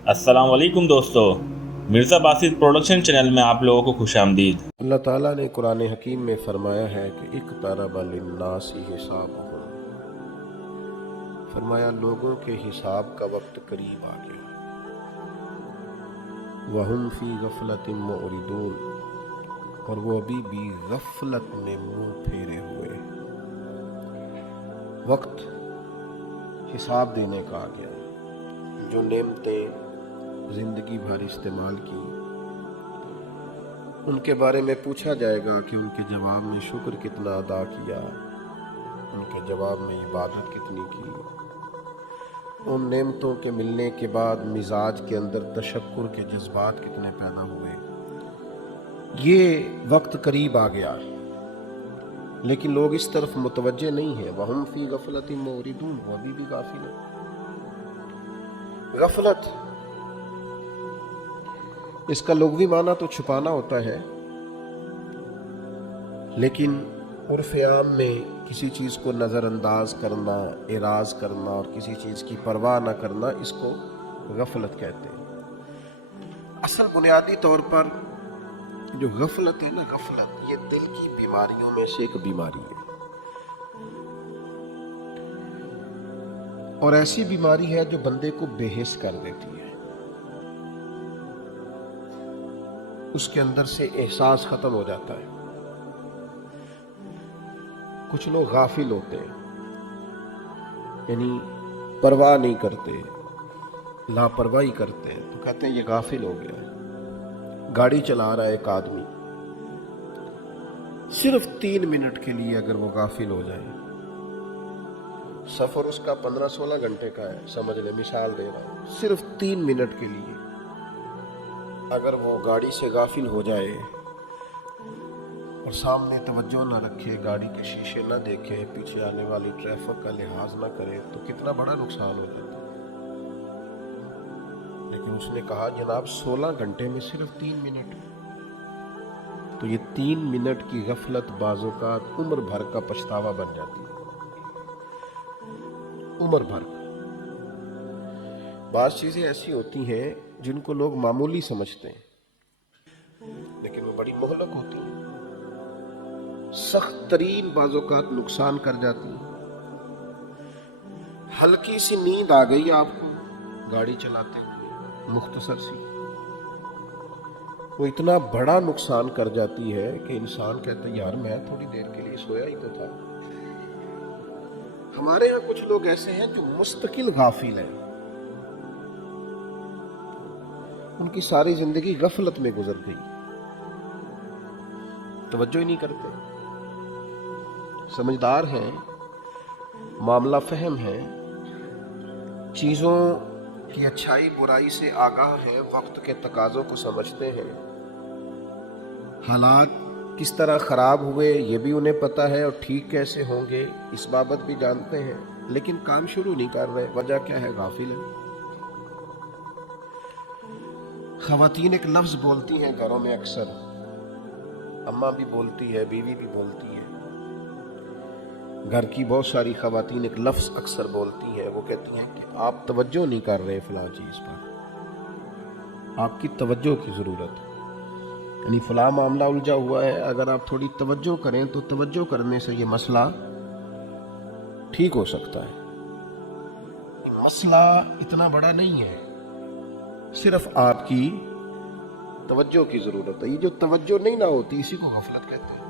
अस्सलाम वालेकुम दोस्तों, मिर्ज़ा बासित प्रोडक्शन चैनल में आप लोगों को खुशामदीद। अल्लाह ताला ने कुरान हकीम में फरमाया है कि इक़्तरब लिन्नासी हिसाबुहुम, फरमाया लोगों के हिसाब का वक्त करीब आ गया। वहुम फी गफलतिन मुअरिदून, और वो अभी भी गफलत में मुंह फेरे हुए। वक्त हिसाब देने का आ गया। जो नेमतें जिंदगी भर इस्तेमाल की, उनके बारे में पूछा जाएगा कि उनके जवाब में शुक्र कितना अदा किया, उनके जवाब में इबादत कितनी की। उन नेमतों के मिलने के बाद मिजाज के अंदर तशक्कुर के जज्बात कितने पैदा हुए। ये वक्त करीब आ गया, लेकिन लोग इस तरफ मुतवज्जे नहीं है। वहुम फी गफलतिन मुअरिदून, वो अभी भी गाफिल है। गफलत, इसका लुग़वी माना तो छुपाना होता है, लेकिन उर्फ़ आम में किसी चीज़ को नज़रअंदाज करना, एराज़ करना और किसी चीज़ की परवाह न करना, इसको गफलत कहते हैं। असल बुनियादी तौर पर जो गफलत है ना, गफलत ये दिल की बीमारियों में से एक बीमारी है, और ऐसी बीमारी है जो बंदे को बेहिस कर देती है। उसके अंदर से एहसास खत्म हो जाता है। कुछ लोग गाफिल होते हैं, यानी परवाह नहीं करते, लापरवाही करते हैं, तो कहते हैं ये गाफिल हो गया है। गाड़ी चला रहा है एक आदमी, सिर्फ 3 मिनट के लिए अगर वो गाफिल हो जाए, सफर उसका 15-16 घंटे का है, समझ ले, मिसाल दे रहा हूं, सिर्फ 3 मिनट के लिए अगर वो गाड़ी से गाफिल हो जाए और सामने तवज्जो न रखे, गाड़ी के शीशे न देखे, पीछे आने वाली ट्रैफिक का लिहाज न करे, तो कितना बड़ा नुकसान हो जाता है। लेकिन उसने कहा जनाब 16 घंटे में सिर्फ 3 मिनट, तो ये 3 मिनट की गफलत बाज़ोकात उम्र भर का पछतावा बन जाती है, उम्र भर। बाज़ चीज़ें ऐसी होती हैं जिनको लोग मामूली समझते हैं, लेकिन वो बड़ी मोहलक होती हैं, सख्त तरीन बाज़ोकात नुकसान कर जाती हैं। हल्की सी नींद आ गई आपको गाड़ी चलाते हुए, मुख्तसर सी, वो इतना बड़ा नुकसान कर जाती है कि इंसान कहता है यार मैं थोड़ी देर के लिए सोया ही तो था। हमारे यहाँ कुछ लोग ऐसे हैं जो मुस्तकिल गाफिल हैं, उनकी सारी जिंदगी गफलत में गुजर गई, तवज्जो ही नहीं करते, समझदार हैं, मामला फहम है, चीज़ों की अच्छाई बुराई से आगाह हैं, वक्त के तकाज़ों को समझते हैं, हालात किस तरह ख़राब हुए ये भी उन्हें पता है, और ठीक कैसे होंगे इस बाबत भी जानते हैं, लेकिन काम शुरू नहीं कर रहे। वजह क्या है? गाफिल है। ख़वातीन एक लफ्ज़ बोलती हैं घरों में अक्सर, अम्मा भी बोलती है, बीवी भी बोलती है, घर की बहुत सारी ख़वातीन एक लफ्ज़ अक्सर बोलती हैं, वो कहती हैं कि आप तवज्जो नहीं कर रहे फ़लाँ चीज़ पर, आपकी तवज्जो की ज़रूरत है। यानी फ़लाँ मामला उलझा हुआ है, अगर आप थोड़ी तवज्जो करें तो तवज्जो करने से ये मसला ठीक हो सकता है। मसला इतना बड़ा नहीं है, सिर्फ आपकी तवज्जो की ज़रूरत है। ये जो तवज्जो नहीं ना होती, इसी को गफलत कहते हैं।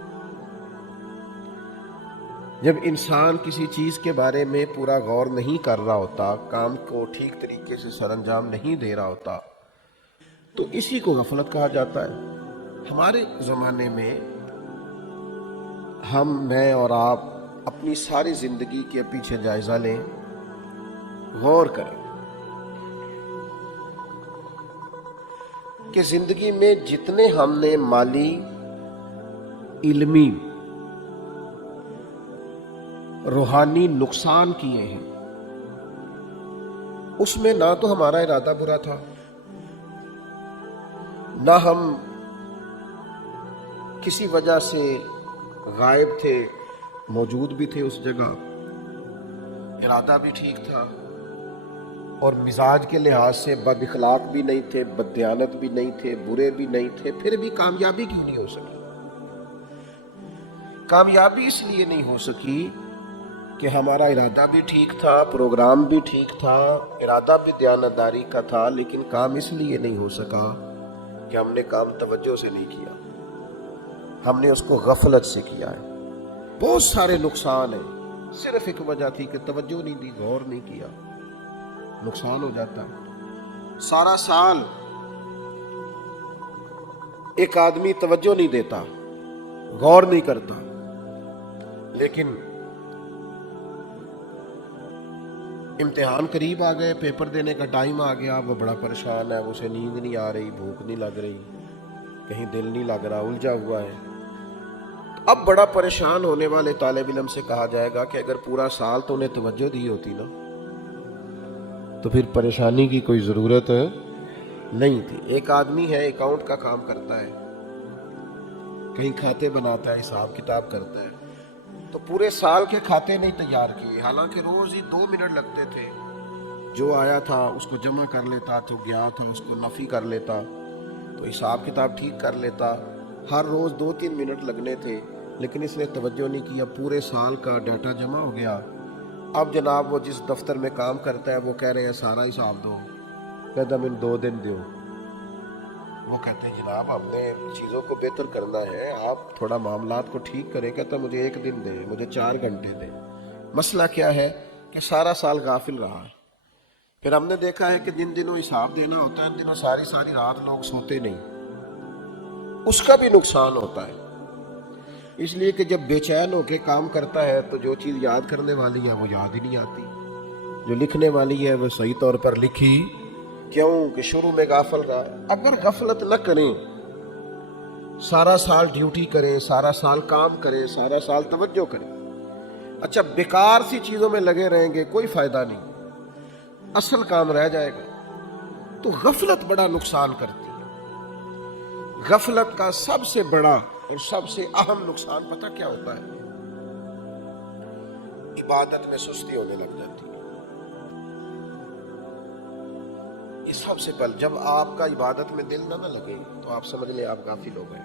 जब इंसान किसी चीज़ के बारे में पूरा गौर नहीं कर रहा होता, काम को ठीक तरीके से सरअंजाम नहीं दे रहा होता, तो इसी को गफलत कहा जाता है। हमारे ज़माने में हम, मैं और आप अपनी सारी ज़िंदगी के पीछे जायज़ा लें, गौर करें कि ज़िंदगी में जितने हमने माली, इल्मी, रूहानी नुकसान किए हैं, उसमें ना तो हमारा इरादा बुरा था, ना हम किसी वजह से गायब थे, मौजूद भी थे उस जगह, इरादा भी ठीक था, اور مزاج کے لحاظ سے بد اخلاق بھی نہیں تھے، بددیانت بھی نہیں تھے، برے بھی نہیں تھے، پھر بھی کامیابی کیوں نہیں ہو سکی؟ کامیابی اس لیے نہیں ہو سکی کہ ہمارا ارادہ بھی ٹھیک تھا، پروگرام بھی ٹھیک تھا، ارادہ بھی دیانتداری کا تھا، لیکن کام اس لیے نہیں ہو سکا کہ ہم نے کام توجہ سے نہیں کیا، ہم نے اس کو غفلت سے کیا ہے۔ بہت سارے نقصان ہیں، صرف ایک وجہ تھی کہ توجہ نہیں دی، غور نہیں کیا، نقصان ہو جاتا ہے۔ سارا سال ایک آدمی توجہ نہیں دیتا، غور نہیں کرتا، لیکن امتحان قریب آ گئے، پیپر دینے کا ٹائم آ گیا، وہ بڑا پریشان ہے، اسے نیند نہیں آ رہی، بھوک نہیں لگ رہی، کہیں دل نہیں لگ رہا، الجھا ہوا ہے۔ اب بڑا پریشان ہونے والے طالب علم سے کہا جائے گا کہ اگر پورا سال تو انہیں توجہ دی ہوتی نا تو پھر پریشانی کی کوئی ضرورت نہیں تھی۔ ایک آدمی ہے، اکاؤنٹ کا کام کرتا ہے، کہیں کھاتے بناتا ہے، حساب کتاب کرتا ہے، تو پورے سال کے کھاتے نہیں تیار کیے، حالانکہ روز ہی 2 منٹ لگتے تھے، جو آیا تھا اس کو جمع کر لیتا، تو گیا تھا اس کو نفی کر لیتا، تو حساب کتاب ٹھیک کر لیتا، ہر روز 2-3 منٹ لگنے تھے، لیکن اس نے توجہ نہیں کیا، پورے سال کا ڈیٹا جمع ہو گیا۔ اب جناب وہ جس دفتر میں کام کرتا ہے وہ کہہ رہے ہیں سارا حساب دو، کہتا میں 2 دن دو، وہ کہتے ہیں جناب ہم نے چیزوں کو بہتر کرنا ہے، آپ تھوڑا معاملات کو ٹھیک کریں، کہتا مجھے 1 دن دیں، مجھے 4 گھنٹے دیں۔ مسئلہ کیا ہے کہ سارا سال غافل رہا ہے۔ پھر ہم نے دیکھا ہے کہ جن دنوں حساب دینا ہوتا ہے ان دنوں ساری رات لوگ سوتے نہیں، اس کا بھی نقصان ہوتا ہے، اس لیے کہ جب بے چین ہو کے کام کرتا ہے تو جو چیز یاد کرنے والی ہے وہ یاد ہی نہیں آتی، جو لکھنے والی ہے وہ صحیح طور پر لکھی کیوں کہ شروع میں غافل رہا ہے۔ اگر غفلت نہ کریں، سارا سال ڈیوٹی کریں، سارا سال کام کریں، سارا سال توجہ کریں، اچھا بیکار سی چیزوں میں لگے رہیں گے، کوئی فائدہ نہیں، اصل کام رہ جائے گا۔ تو غفلت بڑا نقصان کرتی ہے۔ غفلت کا سب سے بڑا اور سب سے اہم نقصان پتہ کیا ہوتا ہے؟ عبادت میں سستی ہونے لگ جاتی ہے۔ یہ سب سے پہلے جب آپ کا عبادت میں دل نہ لگے تو آپ سمجھ لیں آپ غافل ہو گئے۔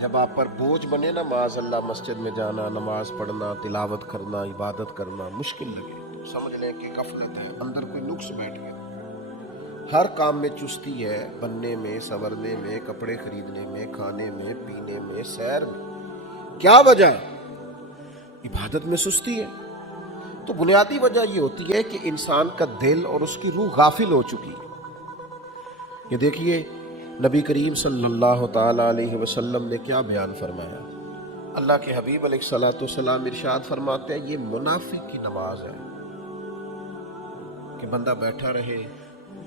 جب آپ پر بوجھ بنے نا معاذ اللہ مسجد میں جانا، نماز پڑھنا، تلاوت کرنا، عبادت کرنا مشکل لگے تو سمجھ لیں کہ غفلت ہے، اندر کوئی نقص بیٹھ گیا۔ ہر کام میں چستی ہے، بننے میں، سنورنے میں، کپڑے خریدنے میں، کھانے میں، پینے میں، سیر میں۔ کیا وجہ؟ عبادت میں سستی ہے۔ تو بنیادی وجہ یہ ہوتی ہے کہ انسان کا دل اور اس کی روح غافل ہو چکی ہے۔ یہ دیکھیے نبی کریم صلی اللہ تعالی علیہ وسلم نے کیا بیان فرمایا۔ اللہ کے حبیب علیہ الصلوۃ والسلام ارشاد فرماتے ہیں یہ منافق کی نماز ہے کہ بندہ بیٹھا رہے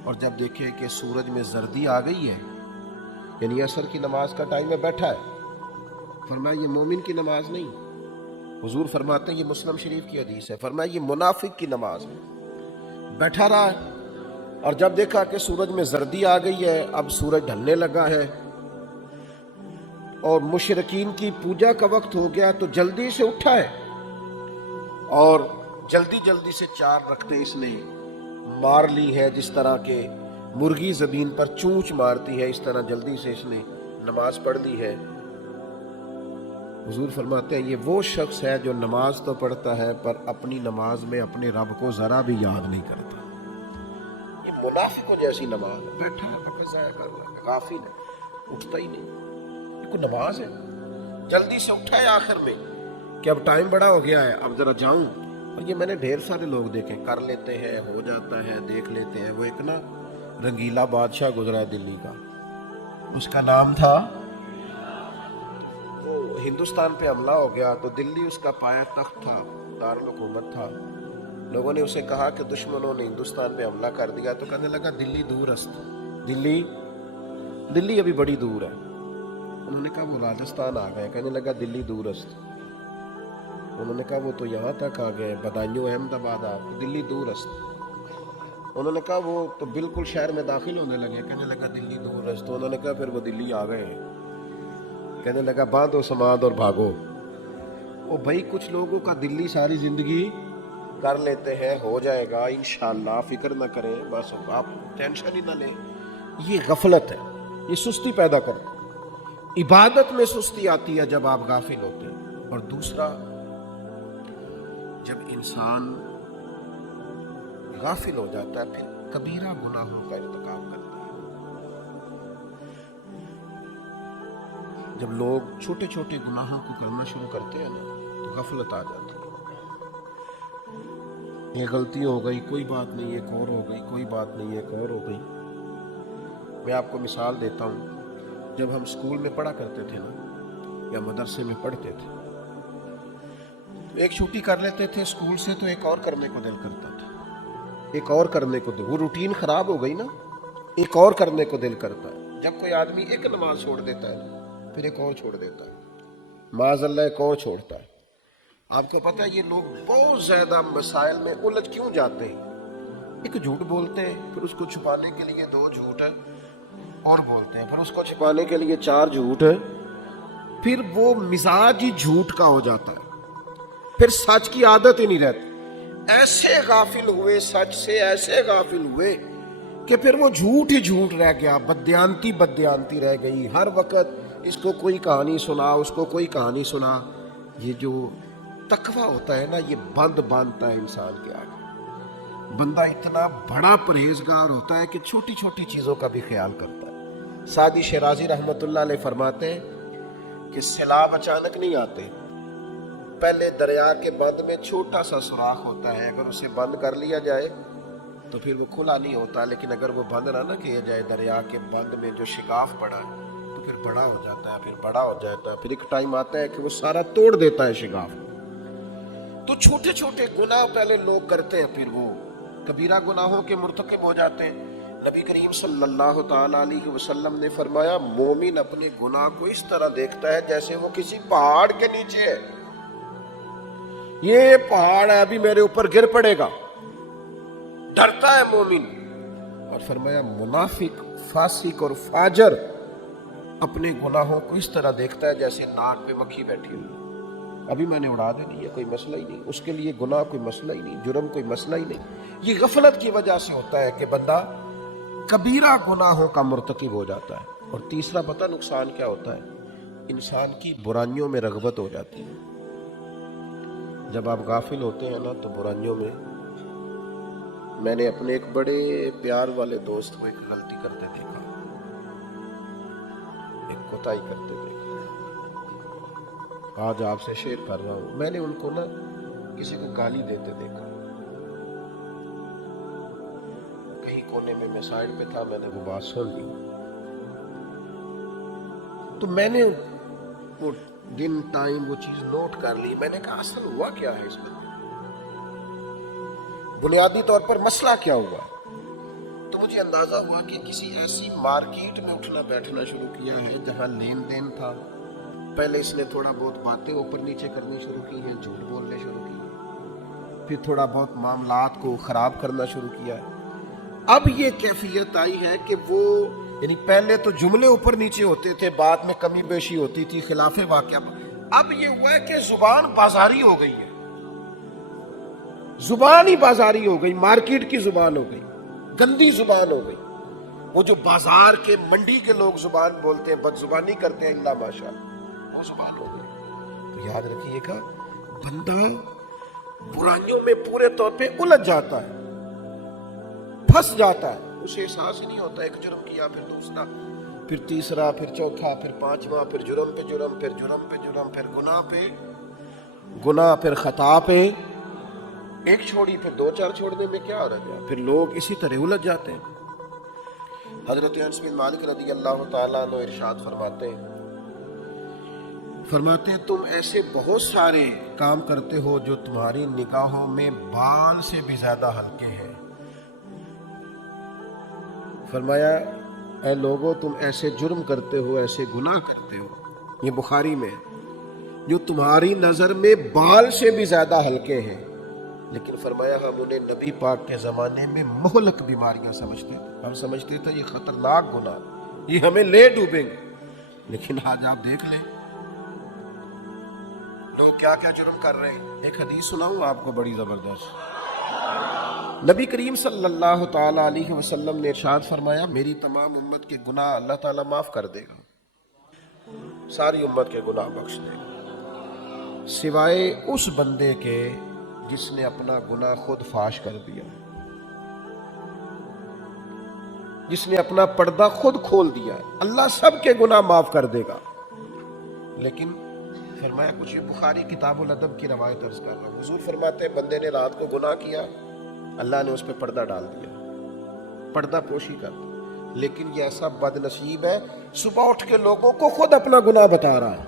اور جب دیکھے کہ سورج میں زردی آ گئی ہے، یعنی عصر کی نماز کا ٹائم میں بیٹھا ہے، فرمایا یہ مومن کی نماز نہیں۔ حضور فرماتے ہیں یہ مسلم شریف کی حدیث ہے، فرمایا یہ منافق کی نماز ہے۔ بیٹھا رہا ہے اور جب دیکھا کہ سورج میں زردی آ گئی ہے، اب سورج ڈھلنے لگا ہے اور مشرکین کی پوجا کا وقت ہو گیا، تو جلدی سے اٹھا ہے اور جلدی سے 4 رکعتیں اس نے مار لی ہے، جس طرح کہ مرغی زمین پر چونچ مارتی ہے، اس طرح جلدی سے اس نے نماز پڑھ لی ہے۔ حضور فرماتے ہیں یہ وہ شخص ہے جو نماز تو پڑھتا ہے پر اپنی نماز میں اپنے رب کو ذرا بھی یاد نہیں کرتا۔ یہ منافقوں جیسی نماز ہے، بیٹھا ہے وقت ضائع کر رہا ہے، غافل ہے، اٹھتا ہی نہیں۔ یہ کوئی نماز ہے؟ جلدی سے اٹھا ہے آخر میں کہ اب ٹائم بڑا ہو گیا ہے، اب ذرا جاؤں۔ اور یہ میں نے ڈھیر سارے لوگ دیکھے، کر لیتے ہیں، ہو جاتا ہے، دیکھ لیتے ہیں۔ وہ ایک نا رنگیلا بادشاہ گزرا ہے دلی کا، اس کا نام تھا، ہندوستان پہ حملہ ہو گیا تو دلی اس کا پایا تخت تھا، دارالحکومت تھا۔ لوگوں نے اسے کہا کہ دشمنوں نے ہندوستان پہ حملہ کر دیا، تو کہنے لگا دلی دور است، دلی ابھی بڑی دور ہے۔ انہوں نے کہا وہ راجستھان آ گئے، کہنے لگا دلی دور است۔ انہوں نے کہا وہ تو یہاں تک آ گئے، بدایوں احمد آباد آ، دلی دور است۔ انہوں نے کہا وہ تو بالکل شہر میں داخل ہونے لگے، کہنے لگا دلی دور است۔ تو انہوں نے کہا پھر وہ دلی آ گئے، کہنے لگا باندھو سماد اور بھاگو۔ وہ بھائی کچھ لوگوں کا دلی ساری زندگی कर लेते हैं, हो जाएगा इंशाअल्लाह, फिक्र ना करें, बस आप टेंशन ही ना लें, ये गफलत है, ये सुस्ती पैदा करता है। इबादत में सुस्ती आती है जब आप गाफिल होते हैं। और दूसरा, जब इंसान गाफिल हो जाता है फिर कबीरा गुनाहों का इर्तिकाब करता है। जब लोग छोटे छोटे गुनाहों को करना शुरू करते हैं ना, तो गफलत आ जाती है। ये गलती हो गई, कोई बात नहीं, एक और हो गई, कोई बात नहीं, एक और हो गई। मैं आपको मिसाल देता हूँ, जब हम स्कूल में पढ़ा करते थे ना, या मदरसे में पढ़ते थे, एक छुट्टी कर लेते थे स्कूल से तो एक और करने को दिल करता था, एक और करने को दिल, वो रूटीन खराब हो गई ना, एक और करने को दिल करता है। जब कोई आदमी एक नमाज छोड़ देता है फिर एक और छोड़ देता है, माज़अल्लाह एक और छोड़ता है। आपको पता है ये लोग बहुत ज्यादा मसाइल में उलझ क्यों जाते हैं? एक झूठ बोलते हैं, फिर उसको छुपाने के लिए दो झूठ और बोलते हैं, फिर उसको छुपाने के लिए चार झूठ, फिर वो मिजाज ही झूठ का हो जाता है, फिर सच की आदत ही नहीं रहती। ऐसे गाफिल हुए सच से, ऐसे गाफिल हुए कि फिर वो झूठ ही झूठ रह गया, बदयांती रह गई। हर वक्त इसको कोई कहानी सुना, उसको कोई कहानी सुना। ये जो तकवा होता है ना, ये बंद बांधता है इंसान के आगे। बंदा इतना बड़ा परहेजगार होता है कि छोटी छोटी चीजों का भी ख्याल करता है। सादी शिराजी रहमतुल्लाह अलैह फरमाते हैं कि सैलाब अचानक नहीं आते, पहले दरिया के बंद में छोटा सा सुराख होता है, अगर उसे बंद कर लिया जाए तो फिर वो खुला नहीं होता, लेकिन अगर वो बंद ना किया जाए, दरिया के बंद में जो शिगाफ पड़ा है तो फिर बड़ा हो जाता है, फिर बड़ा हो जाता है, फिर एक टाइम आता है कि वो सारा तोड़ देता है शिगाफ। तो छोटे छोटे गुनाह पहले लोग करते हैं, फिर वो कबीरा गुनाहों के मुर्तकिब हो जाते हैं। नबी करीम सल्लल्लाहु ताला अलैहि वसल्लम ने फरमाया, मोमिन अपने गुनाह को इस तरह देखता है जैसे वो किसी पहाड़ के नीचे है। ये पहाड़ है, अभी मेरे ऊपर गिर पड़ेगा, डरता है मोमिन। और फरमाया मुनाफिक, फासिक और फाजर अपने गुनाहों को इस तरह देखता है जैसे नाक पे मक्खी बैठी हुई, अभी मैंने उड़ा देनी है, कोई मसला ही नहीं, उसके लिए गुनाह कोई मसला ही नहीं, जुर्म कोई मसला ही नहीं। ये गफलत की वजह से होता है कि बंदा कबीरा गुनाहों का मुर्तकिब हो जाता है। और तीसरा पता नुकसान क्या होता है? इंसान की बुराइयों में रगबत हो जाती है। जब आप गाफिल होते हैं ना, तो बुराइयों में, मैंने अपने एक बड़े प्यार वाले दोस्त को एक गलती करते देखा, एक कोताही करते देखा। आज आपसे शेयर कर रहा हूं, मैंने उनको ना किसी को गाली देते देखा। कहीं कोने में मैं साइड पे था, मैंने वो बात सुन ली। तो मैंने वो दिन टाइम वो चीज नोट कर ली। मैंने कहा असल हुआ क्या है इसमें, बुनियादी तौर पर मसला क्या हुआ। तो मुझे अंदाजा हुआ कि किसी ऐसी मार्केट में उठना बैठना शुरू किया है जहां लेन देन था। पहले इसने थोड़ा बहुत बातें ऊपर नीचे करनी शुरू की हैं, झूठ बोलने शुरू किए, फिर थोड़ा बहुत मामलात को खराब करना शुरू किया है। अब ये कैफियत आई है कि वो, यानी पहले तो जुमले ऊपर नीचे होते थे, बाद में कमी बेशी होती थी, खिलाफे वाक़या। अब ये हुआ है कि जुबान बाजारी हो गई है, जुबान ही बाजारी हो गई, मार्केट की जुबान हो गई, गंदी जुबान हो गई। वो जो बाजार के, मंडी के लोग जुबान बोलते हैं, बदजुबानी करते हैं, इल्ला माशा, वो जुबान हो गई। तो याद रखिएगा, बंदा बुराइयों में पूरे तौर पे उलझ जाता है, फंस जाता है, उसे एहसास ही नहीं होता। एक जुर्म किया, फिर दूसरा, फिर तीसरा, फिर चौथा, फिर पांचवा, फिर जुर्म पे जुर्म, फिर जुर्म पे जुर्म, फिर गुनाह पे गुनाह, फिर खता पे एक छोड़ी, फिर दो चार छोड़ने में क्या हो रहा है। फिर लोग इसी तरह उलझ जाते हैं। हजरत अनस बिन मालिक रज़ी अल्लाह तआला अन्हु इरशाद फरमाते हैं, तुम ऐसे बहुत सारे काम करते हो जो तुम्हारी निगाहों में बाल से भी ज्यादा हल्के हैं। फरमाया, ऐ लोगों, तुम ऐसे जुर्म करते हो, ऐसे गुनाह करते हो, ये बुखारी में, जो तुम्हारी नजर में बाल से भी ज्यादा हल्के हैं। लेकिन फरमाया, हम उन्हें नबी पाक के ज़माने में मोहलक बीमारियां समझते थे। हम समझते थे ये खतरनाक गुनाह, ये हमें ले डूबेंगे। लेकिन आज आप देख लें लोग क्या क्या जुर्म कर रहे हैं। एक हदीस सुनाऊं आपको बड़ी जबरदस्त। نبی کریم صلی اللہ تعالی علیہ وسلم نے ارشاد فرمایا میری تمام امت کے گناہ اللہ تعالیٰ معاف کر دے گا، ساری امت کے گناہ بخش دے گا، سوائے اس بندے کے جس نے اپنا گناہ خود فاش کر دیا، جس نے اپنا پردہ خود کھول دیا ہے۔ اللہ سب کے گناہ معاف کر دے گا، لیکن فرمایا کچھ، یہ بخاری کتاب الادب کی روایت عرض کر رہا ہوں، حضور فرماتے ہیں بندے نے رات کو گناہ کیا، اللہ نے اس پہ پردہ ڈال دیا، پردہ پوشی کر دی، لیکن یہ ایسا بد نصیب ہے صبح اٹھ کے لوگوں کو خود اپنا گناہ بتا رہا ہے،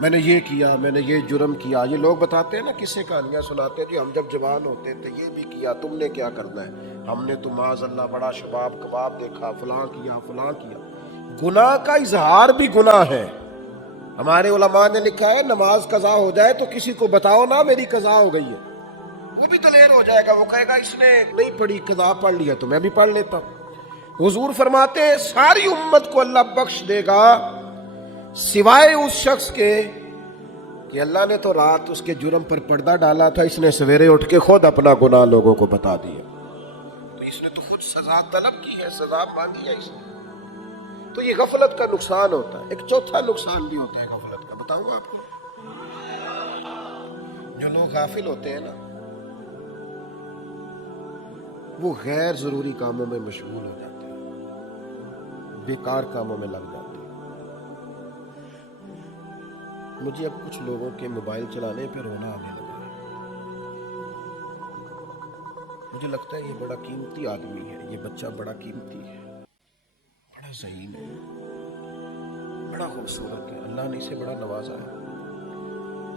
میں نے یہ کیا، میں نے یہ جرم کیا۔ یہ لوگ بتاتے ہیں نا، قصے کہانیاں سناتے ہیں، جی ہم جب جوان ہوتے تھے یہ بھی کیا، تم نے کیا کرنا ہے، ہم نے تو معاذ اللہ بڑا شباب کباب دیکھا، فلاں کیا فلاں کیا۔ گناہ کا اظہار بھی گناہ ہے۔ ہمارے علماء نے لکھا ہے نماز قضا ہو جائے تو کسی کو بتاؤ نا میری قضا ہو گئی ہے، وہ بھی دلیر ہو جائے گا، وہ کہے گا اس نے نہیں پڑھی، قضا پڑھ لیا تو میں بھی پڑھ لیتا ہوں۔ حضور فرماتے ہیں ساری امت کو اللہ بخش دے گا سوائے اس شخص کے کہ اللہ نے تو رات اس کے جرم پر پردہ ڈالا تھا، اس نے سویرے اٹھ کے خود اپنا گناہ لوگوں کو بتا دیا، تو اس نے تو خود سزا طلب کی ہے، سزا مانگی ہے اس نے۔ تو یہ غفلت کا نقصان ہوتا ہے۔ ایک چوتھا نقصان بھی ہوتا ہے غفلت کا، بتاؤں آپ کو۔ جو لوگ غافل ہوتے ہیں نا، وہ غیر ضروری کاموں میں مشغول ہو جاتے ہیں، بیکار کاموں میں لگ جاتے ہیں۔ مجھے اب کچھ لوگوں کے موبائل چلانے پہ رونا آنے لگا ہے۔ مجھے لگتا ہے یہ بڑا قیمتی آدمی ہے، یہ بچہ بڑا قیمتی ہے، بڑا ذہین ہے، بڑا خوبصورت ہے، اللہ نے اسے بڑا نوازا ہے،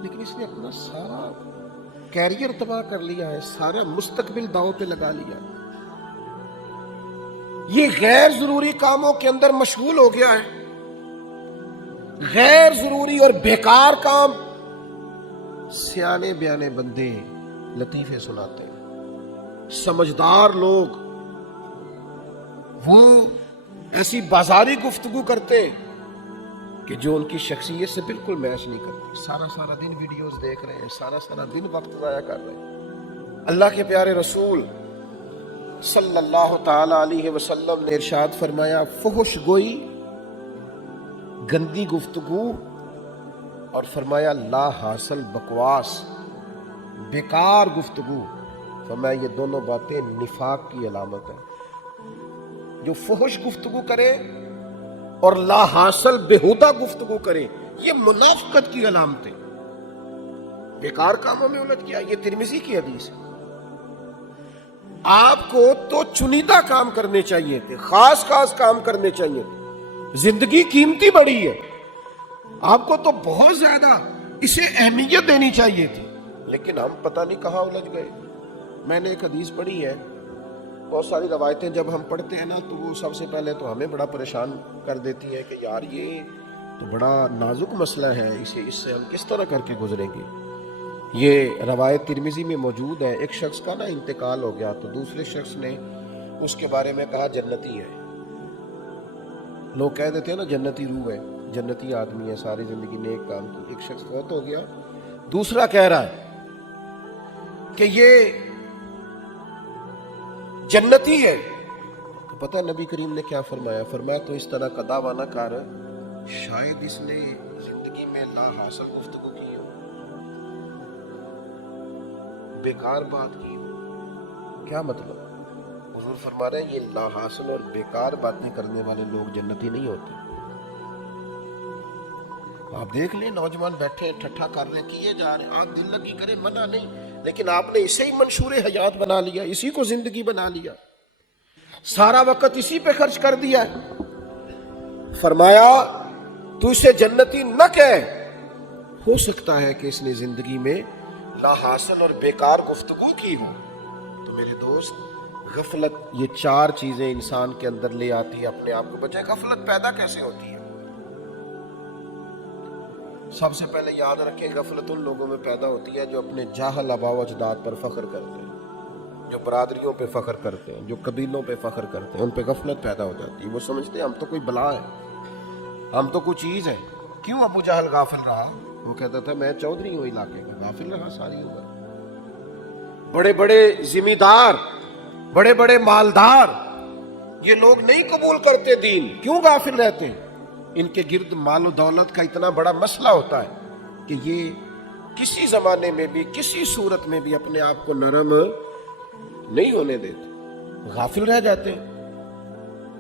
لیکن اس نے اپنا سارا کیریئر تباہ کر لیا ہے، سارا مستقبل داؤ پہ لگا لیا۔ یہ غیر ضروری کاموں کے اندر مشغول ہو گیا ہے، غیر ضروری اور بیکار کام۔ سیانے بیانے بندے لطیفے سناتے ہیں، سمجھدار لوگ وہ ایسی بازاری گفتگو کرتے کہ جو ان کی شخصیت سے بالکل میچ نہیں کرتی، سارا دن ویڈیوز دیکھ رہے ہیں، سارا دن وقت ضائع کر رہے ہیں۔ اللہ کے پیارے رسول صلی اللہ تعالی علیہ وسلم نے ارشاد فرمایا فحش گوئی، گندی گفتگو، اور فرمایا لا حاصل بکواس، بیکار گفتگو، فرمایا یہ دونوں باتیں نفاق کی علامت ہے۔ جو فحش گفتگو کرے اور لا حاصل بےہودہ گفتگو کرے، یہ منافقت کی علامت ہے، بیکار کاموں میں الجھ گیا۔ یہ ترمذی کی حدیث ہے۔ آپ کو تو چنیدہ کام کرنے چاہیے تھے، خاص کام کرنے چاہیے تھے، زندگی قیمتی بڑی ہے، آپ کو تو بہت زیادہ اسے اہمیت دینی چاہیے تھی، لیکن ہم پتہ نہیں کہاں الجھ گئے۔ میں نے ایک حدیث پڑھی ہے، بہت ساری روایتیں جب ہم پڑھتے ہیں نا تو وہ سب سے پہلے تو ہمیں بڑا پریشان کر دیتی ہے کہ یار یہ تو بڑا نازک مسئلہ ہے، اس سے ہم کس طرح کر کے گزریں گے۔ یہ روایت ترمذی میں موجود ہے، ایک شخص کا نا انتقال ہو گیا تو دوسرے شخص نے اس کے بارے میں کہا جنتی ہے۔ لوگ کہہ دیتے ہیں نا جنتی روح ہے، جنتی آدمی ہے، ساری زندگی نیک کام کی۔ ایک شخص فوت ہو گیا، دوسرا کہہ رہا ہے کہ یہ جنتی ہے، تو پتہ نبی کریم نے کیا فرمایا؟ فرمایا تو اس طرح کا دعویٰ نہ کر، شاید اس نے زندگی میں لا حاصل گفتگو کی ہو، بیکار بات کی ہو۔ کیا مطلب؟ حضور فرما رہے ہیں یہ لا حاصل اور بیکار باتیں کرنے والے لوگ جنتی نہیں ہوتے۔ آپ دیکھ لیں نوجوان بیٹھے ٹھٹھا کر رہے کیے جا رہے ہیں، آپ دل لگی کریں منع نہیں، لیکن آپ نے اسے ہی منشور حیات بنا لیا، اسی کو زندگی بنا لیا، سارا وقت اسی پہ خرچ کر دیا ہے۔ فرمایا تو اسے جنتی نہ کہہ، ہو سکتا ہے کہ اس نے زندگی میں لا حاصل اور بیکار گفتگو کی ہو۔ تو میرے دوست غفلت یہ چار چیزیں انسان کے اندر لے آتی ہے اپنے آپ کو بچائے۔ غفلت پیدا کیسے ہوتی ہے؟ سب سے پہلے یاد رکھیں غفلت ان لوگوں میں پیدا ہوتی ہے جو اپنے جاہل آباء و اجداد پر فخر کرتے ہیں، جو برادریوں پہ فخر کرتے ہیں، جو قبیلوں پہ فخر کرتے ہیں، ان پہ غفلت پیدا ہو جاتی ہے۔ وہ سمجھتے ہیں ہم تو کوئی بلا ہے، ہم تو کوئی چیز ہے۔ کیوں ابو جہل غافل رہا؟ وہ کہتا تھا میں چودھری ہوں علاقے کا، غافل رہا ساری عمر۔ बड़े बड़े जिम्मेदार, बड़े बड़े मालदार, ये लोग नहीं कबूल करते दीन, क्यों गाफिल रहते हैं? इनके गिर्द मालो दौलत का इतना बड़ा मसला होता है कि ये किसी जमाने में भी, किसी सूरत में भी अपने आप को नरम नहीं होने देते, गाफिल रह जाते हैं।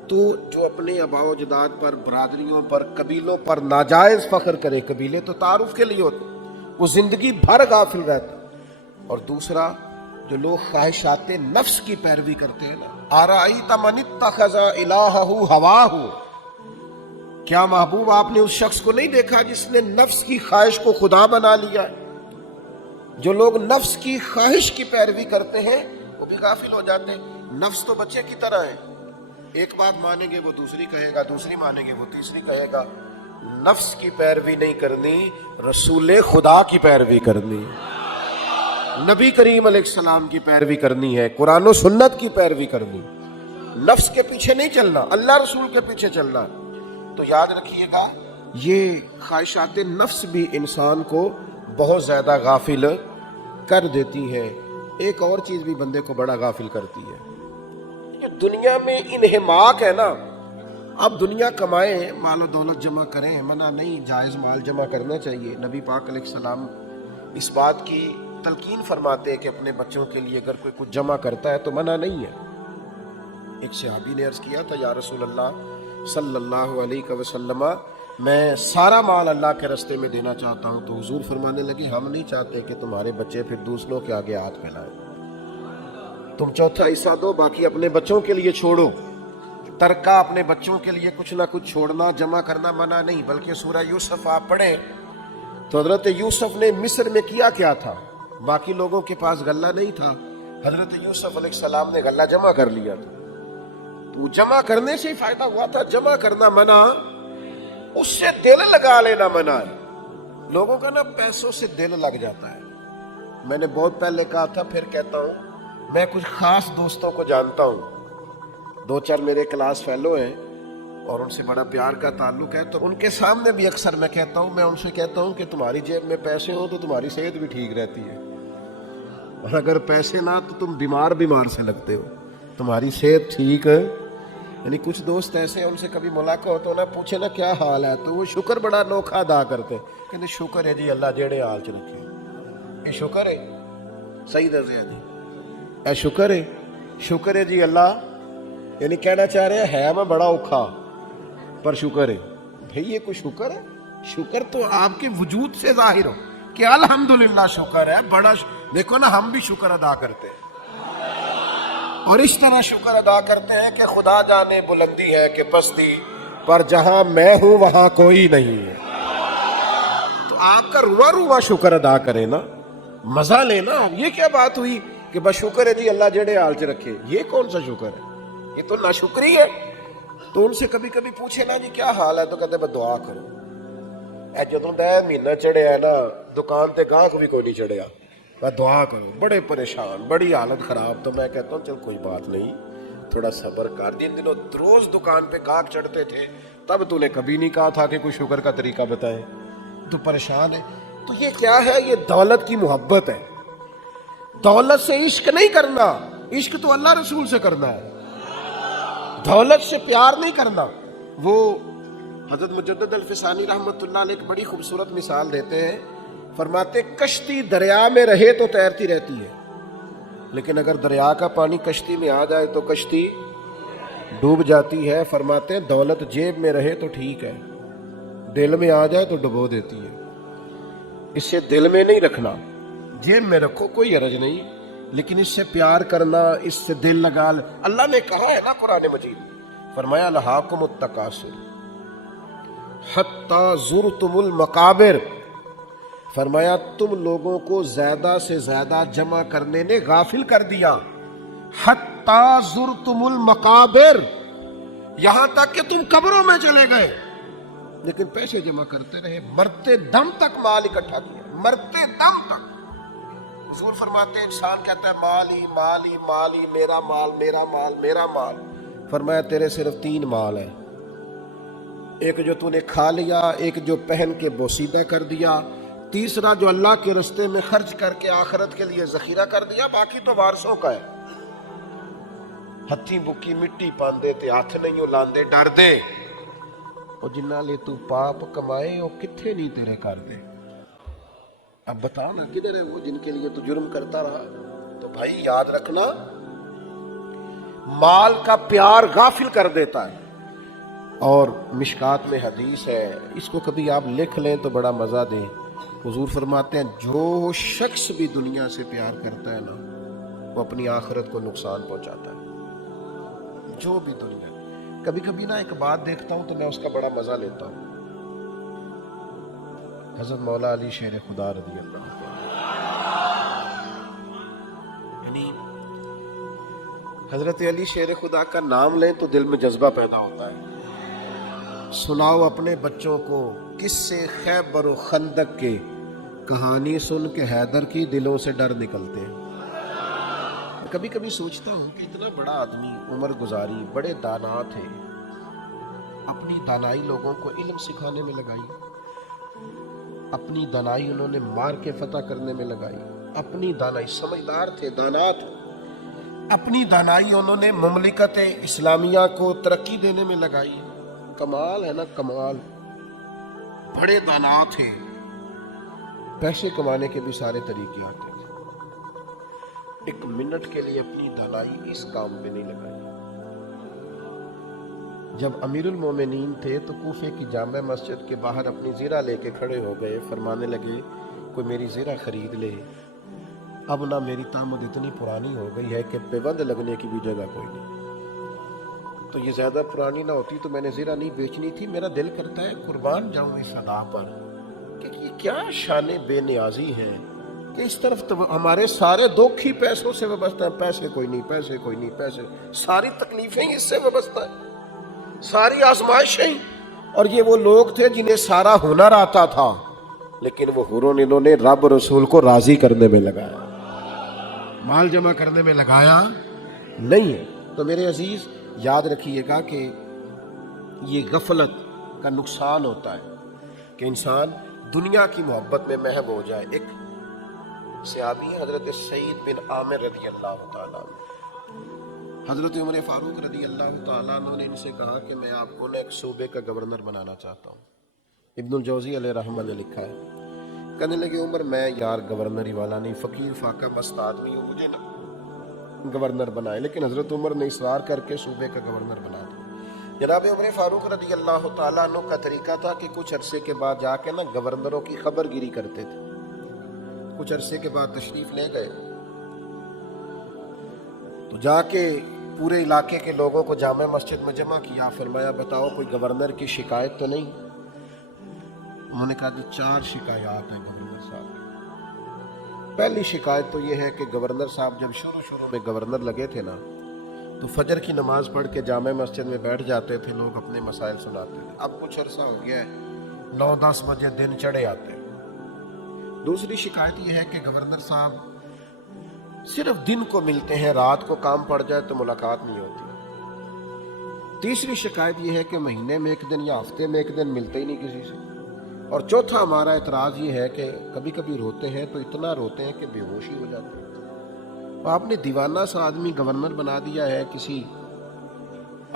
तो जो अपने आबाओ जदाद पर, बरादरियों पर, कबीलों पर नाजायज फख्र करे, कबीले तो तारुफ के लिए होते, वो जिंदगी भर गाफिल रहता। और दूसरा, जो लोग ख्वाहिशात नफ्स की पैरवी करते हैं ना, आराईता मन इत्तखज़ा इलाहहु हवाहु, क्या महबूब आपने उस शख्स को नहीं देखा जिसने नफ्स की ख्वाहिश को खुदा बना लिया है? जो लोग नफ्स की ख्वाहिश की पैरवी करते हैं वो भी गाफिल हो जाते हैं। नफ्स तो बच्चे की तरह है, एक बात मानेंगे वो दूसरी कहेगा, दूसरी मानेंगे वो तीसरी कहेगा। नफ्स की पैरवी नहीं करनी, रसूल खुदा की पैरवी करनी, नबी करीम अलैहिस्सलाम की पैरवी करनी है, कुरान और सुन्नत की पैरवी करनी। नफ्स के पीछे नहीं चलना, अल्लाह रसूल के पीछे चलना। तो याद रखिएगा, ये ख्वाहिशात नफ्स भी इंसान को बहुत ज्यादा गाफिल कर देती है। एक और चीज भी बंदे को बड़ा गाफिल करती है, ये दुनिया में इन्हिमाक है ना। अब दुनिया कमाए, मालो दौलत जमा करें, मना नहीं, जायज माल जमा करना चाहिए। नबी पाक अलैहिस्सलाम इस बात की तलकीन फरमाते हैं कि अपने बच्चों के लिए अगर कोई कुछ जमा करता है तो मना नहीं है। एक सहाबी ने अर्ज किया था, या रसूल अल्लाह सल्लल्लाहु अलैहि वसल्लम, मैं सारा माल अल्लाह के रास्ते में देना चाहता हूँ। तो हुजूर फरमाने लगे, हम नहीं चाहते कि तुम्हारे बच्चे फिर दूसरों के आगे हाथ फैलाएं। तुम चौथा हिस्सा दो, बाकी अपने बच्चों के लिए छोड़ो। तरका, अपने बच्चों के लिए कुछ ना कुछ छोड़ना, जमा करना मना नहीं। बल्कि सूरह यूसुफ आप पढ़े तो हजरत यूसुफ ने मिस्र में किया क्या था, बाकी लोगों के पास गल्ला नहीं था, हजरत यूसुफ अलैहिस्सलाम ने गल्ला जमा कर लिया था। तो जमा करने से ही फायदा हुआ था, जमा करना मना, उससे दिल लगा लेना मना है। लोगों का ना पैसों से दिल लग जाता है। मैंने बहुत पहले कहा था, फिर कहता हूं, मैं कुछ खास दोस्तों को जानता हूं, 2-4 मेरे क्लास फेलो हैं और उनसे बड़ा प्यार का ताल्लुक है। तो उनके सामने भी अक्सर मैं कहता हूं, मैं उनसे कहता हूं कि तुम्हारी जेब में पैसे हो तो तुम्हारी सेहत भी ठीक रहती है, और अगर पैसे ना तो तुम बीमार से लगते हो, तुम्हारी सेहत ठीक है। यानी कुछ दोस्त ऐसे हैं, उनसे कभी मुलाकात हो ना, पूछे ना क्या हाल है, तो वो शुक्र बड़ा अनोखा अदा करते, कहते शुक्र है जी अल्लाह जेड़े हाल च रखे, ये शुक्र है, सही दसिया जी, ए शुक्र है जी अल्लाह। यानी कहना चाह रहे है मैं बड़ा औखा, पर शुक्र है। भाई ये कोई शुक्र है? शुक्र तो आपके वजूद से जाहिर हो कि अल्हम्दुलिल्लाह शुक्र है, बड़ा देखो ना, हम भी शुक्र अदा करते हैं, और इस तरह शुक्र अदा करते हैं कि खुदा जाने बुलंदी है कि पस्ती, पर जहां मैं हूं वहां कोई नहीं है। तो आपका रुआ रुआ शुक्र अदा करे ना, मजा लेना। ये क्या बात हुई कि बस शुक्र है जी अल्लाह जेड़े हाल च रखे, ये कौन सा शुक्र है? ये तो नाशुक्री है। तो उनसे कभी कभी पूछे ना जी क्या हाल है, तो कहते बस दुआ करो। जदों दा महीना चढ़िया ना, दुकान ते गाहक भी कोई नहीं चढ़िया, मैं दुआ करो, बड़े परेशान, बड़ी हालत खराब। तो मैं कहता हूँ चल कोई बात नहीं, थोड़ा सब्र कर। जिन दिनों रोज दुकान पे गाहक चढ़ते थे तब तूने कभी नहीं कहा था कि कोई शुक्र का तरीका बताए, तो परेशान है। तो ये क्या है? ये दौलत की मोहब्बत है। दौलत से इश्क नहीं करना, इश्क तो अल्लाह रसूल से करना है, दौलत से प्यार नहीं करना। वो हजरत मुजद्दिद अल-फिसानी रहमतुल्लाह अलैह एक बड़ी खूबसूरत मिसाल देते हैं, फरमाते कश्ती दरिया में रहे तो तैरती रहती है, लेकिन अगर दरिया का पानी कश्ती में आ जाए तो कश्ती डूब जाती है। फरमाते दौलत जेब में रहे तो ठीक है, दिल में आ जाए तो डुबो देती है। इससे दिल में नहीं रखना, जेब में रखो, कोई हरज नहीं, लेकिन इससे प्यार करना, इससे दिल लगा। अल्लाह ने कहा है ना कुरान मजीद, फरमाया लहाकुमुत तकासुर हत्ता ज़ुरतुमुल मकाबिर, फरमाया तुम लोगों को ज्यादा से ज्यादा जमा करने ने गाफिल कर दिया। हत्ता ज़ुरतुमुल मकाबिर, यहां तक कि तुम कब्रों में चले गए लेकिन पैसे जमा करते रहे, मरते दम तक माल इकट्ठा किया, मरते दम तक। हुजूर फरमाते इंसान कहता है माली माली माली, मेरा माल मेरा माल मेरा माल। फरमाया तेरे सिर्फ 3 माल है, एक जो तूने खा लिया, एक जो पहन के बोसीदा कर दिया, तीसरा जो अल्लाह के रस्ते में खर्च करके आखिरत के लिए जखीरा कर दिया, बाकी तो वारसों का है। हथी बुकी मिट्टी पांदे ते हथ नहीं लांदे डर दे, और जिन्ना ले तू पाप कमाए वो किथे नहीं तेरे कर दे। अब बता ना किधर है वो जिनके लिए तू जुर्म करता रहा। तो भाई याद रखना, माल का प्यार गाफिल कर देता है। और मिशकात में हदीस है, इसको कभी आप लिख लें तो बड़ा मजा दे। हुजूर फरमाते हैं, जो शख्स भी दुनिया से प्यार करता है ना, वो अपनी आखिरत को नुकसान पहुंचाता है। जो भी दुनिया, कभी कभी ना एक बात देखता हूं तो मैं उसका बड़ा मजा लेता हूं। हजरत मौला अली शेर खुदा रज़ी अल्लाह यानी हजरत अली शेर खुदा का नाम लें तो दिल में जज्बा पैदा होता है। सुनाओ अपने बच्चों को किस्से खैबर और खंदक के, कहानी सुन के हैदर की दिलों से डर निकलते हैं। कभी कभी सोचता हूँ कि इतना बड़ा आदमी उम्र गुजारी, बड़े दाना थे, अपनी दानाई लोगों को इल्म सिखाने में लगाई, अपनी दानाई उन्होंने मार के फतह करने में लगाई, अपनी दानाई, समझदार थे, दाना थे, अपनी दानाई उन्होंने मुमलिकत इस्लामिया को तरक्की देने में लगाई। कमाल है ना, कमाल। बड़े दाना थे, पैसे कमाने के भी सारे तरीके आते थे। एक मिनट के लिए अपनी दानाई इस काम में नहीं लगाई। जब अमीरुल मोमिनीन थे तो कूफे की जामे मस्जिद के बाहर अपनी ज़ीरा लेके खड़े हो गए, फरमाने लगे, कोई मेरी ज़ीरा खरीद ले। अब ना मेरी तामद इतनी पुरानी हो गई है कि पेबंद लगने की भी जगह कोई नहीं। तो ये ज़्यादा पुरानी ना होती तो मैंने ज़ीरा नहीं बेचनी थी। मेरा दिल करता है कुर्बान जाऊं इस अदा पर कि ये क्या शान बेनियाजी है कि इस तरफ तो हमारे सारे दुख ही पैसों से वाबस्ता है। पैसे कोई नहीं, पैसे कोई नहीं, पैसे, सारी तकलीफें ही इससे वाबस्ता है, सारी आजमाइशें। और ये वो लोग थे जिन्हें सारा हुनर आता था, लेकिन वो हुरों इन्होंने रब रसूल को राजी करने में लगाया, माल जमा करने में लगाया नहीं है। तो मेरे अजीज याद रखिएगा कि ये गफलत का नुकसान होता है कि इंसान दुनिया की मोहब्बत में महव हो जाए। एक सहाबी है हजरत सईद बिन आमिर रज़ी अल्लाह तआला अन्हु, हजरत उमर फारूक रज़ी अल्लाह तआला अन्हु ने इनसे कहा कि मैं आपको ना एक सूबे का गवर्नर बनाना चाहता हूँ। इब्नुल जौज़ी अलैहि रहमत ने लिखा है, कहने लगे उमर मैं यार गवर्नरी वाला नहीं, फ़कीर फाका मस्त आदमी हूँ, मुझे ना गवर्नर बनाए। लेकिन हजरत उमर ने इसरार करके सूबे का गवर्नर बना दिया। जनाब उमर फारूक रज़ी अल्लाह तआला अन्हु का तरीका था कि कुछ अरसे के बाद जाके ना गवर्नरों की खबरगिरी करते थे। कुछ अरसे के बाद तशरीफ ले गए तो जाके पूरे इलाके के लोगों को जामे मस्जिद में जमा किया, फरमाया बताओ कोई गवर्नर की शिकायत तो नहीं। उन्होंने कहा जी 4 शिकायत हैं गवर्नर साहब। पहली शिकायत तो ये है कि गवर्नर साहब जब शुरू में गवर्नर लगे थे ना तो फजर की नमाज पढ़ के जामे मस्जिद में बैठ जाते थे, लोग अपने मसाइल सुनाते थे। अब कुछ अरसा हो गया है, 9-10 बजे दिन चढ़े आते। दूसरी शिकायत यह है कि गवर्नर साहब सिर्फ दिन को मिलते हैं, रात को काम पड़ जाए तो मुलाकात नहीं होती। तीसरी शिकायत यह है कि महीने में एक दिन या हफ्ते में एक दिन मिलते ही नहीं किसी से। और चौथा हमारा एतराज़ ये है कि कभी कभी रोते हैं तो इतना रोते हैं कि बेहोशी हो जाते हैं। तो आपने दीवाना सा आदमी गवर्नर बना दिया है, किसी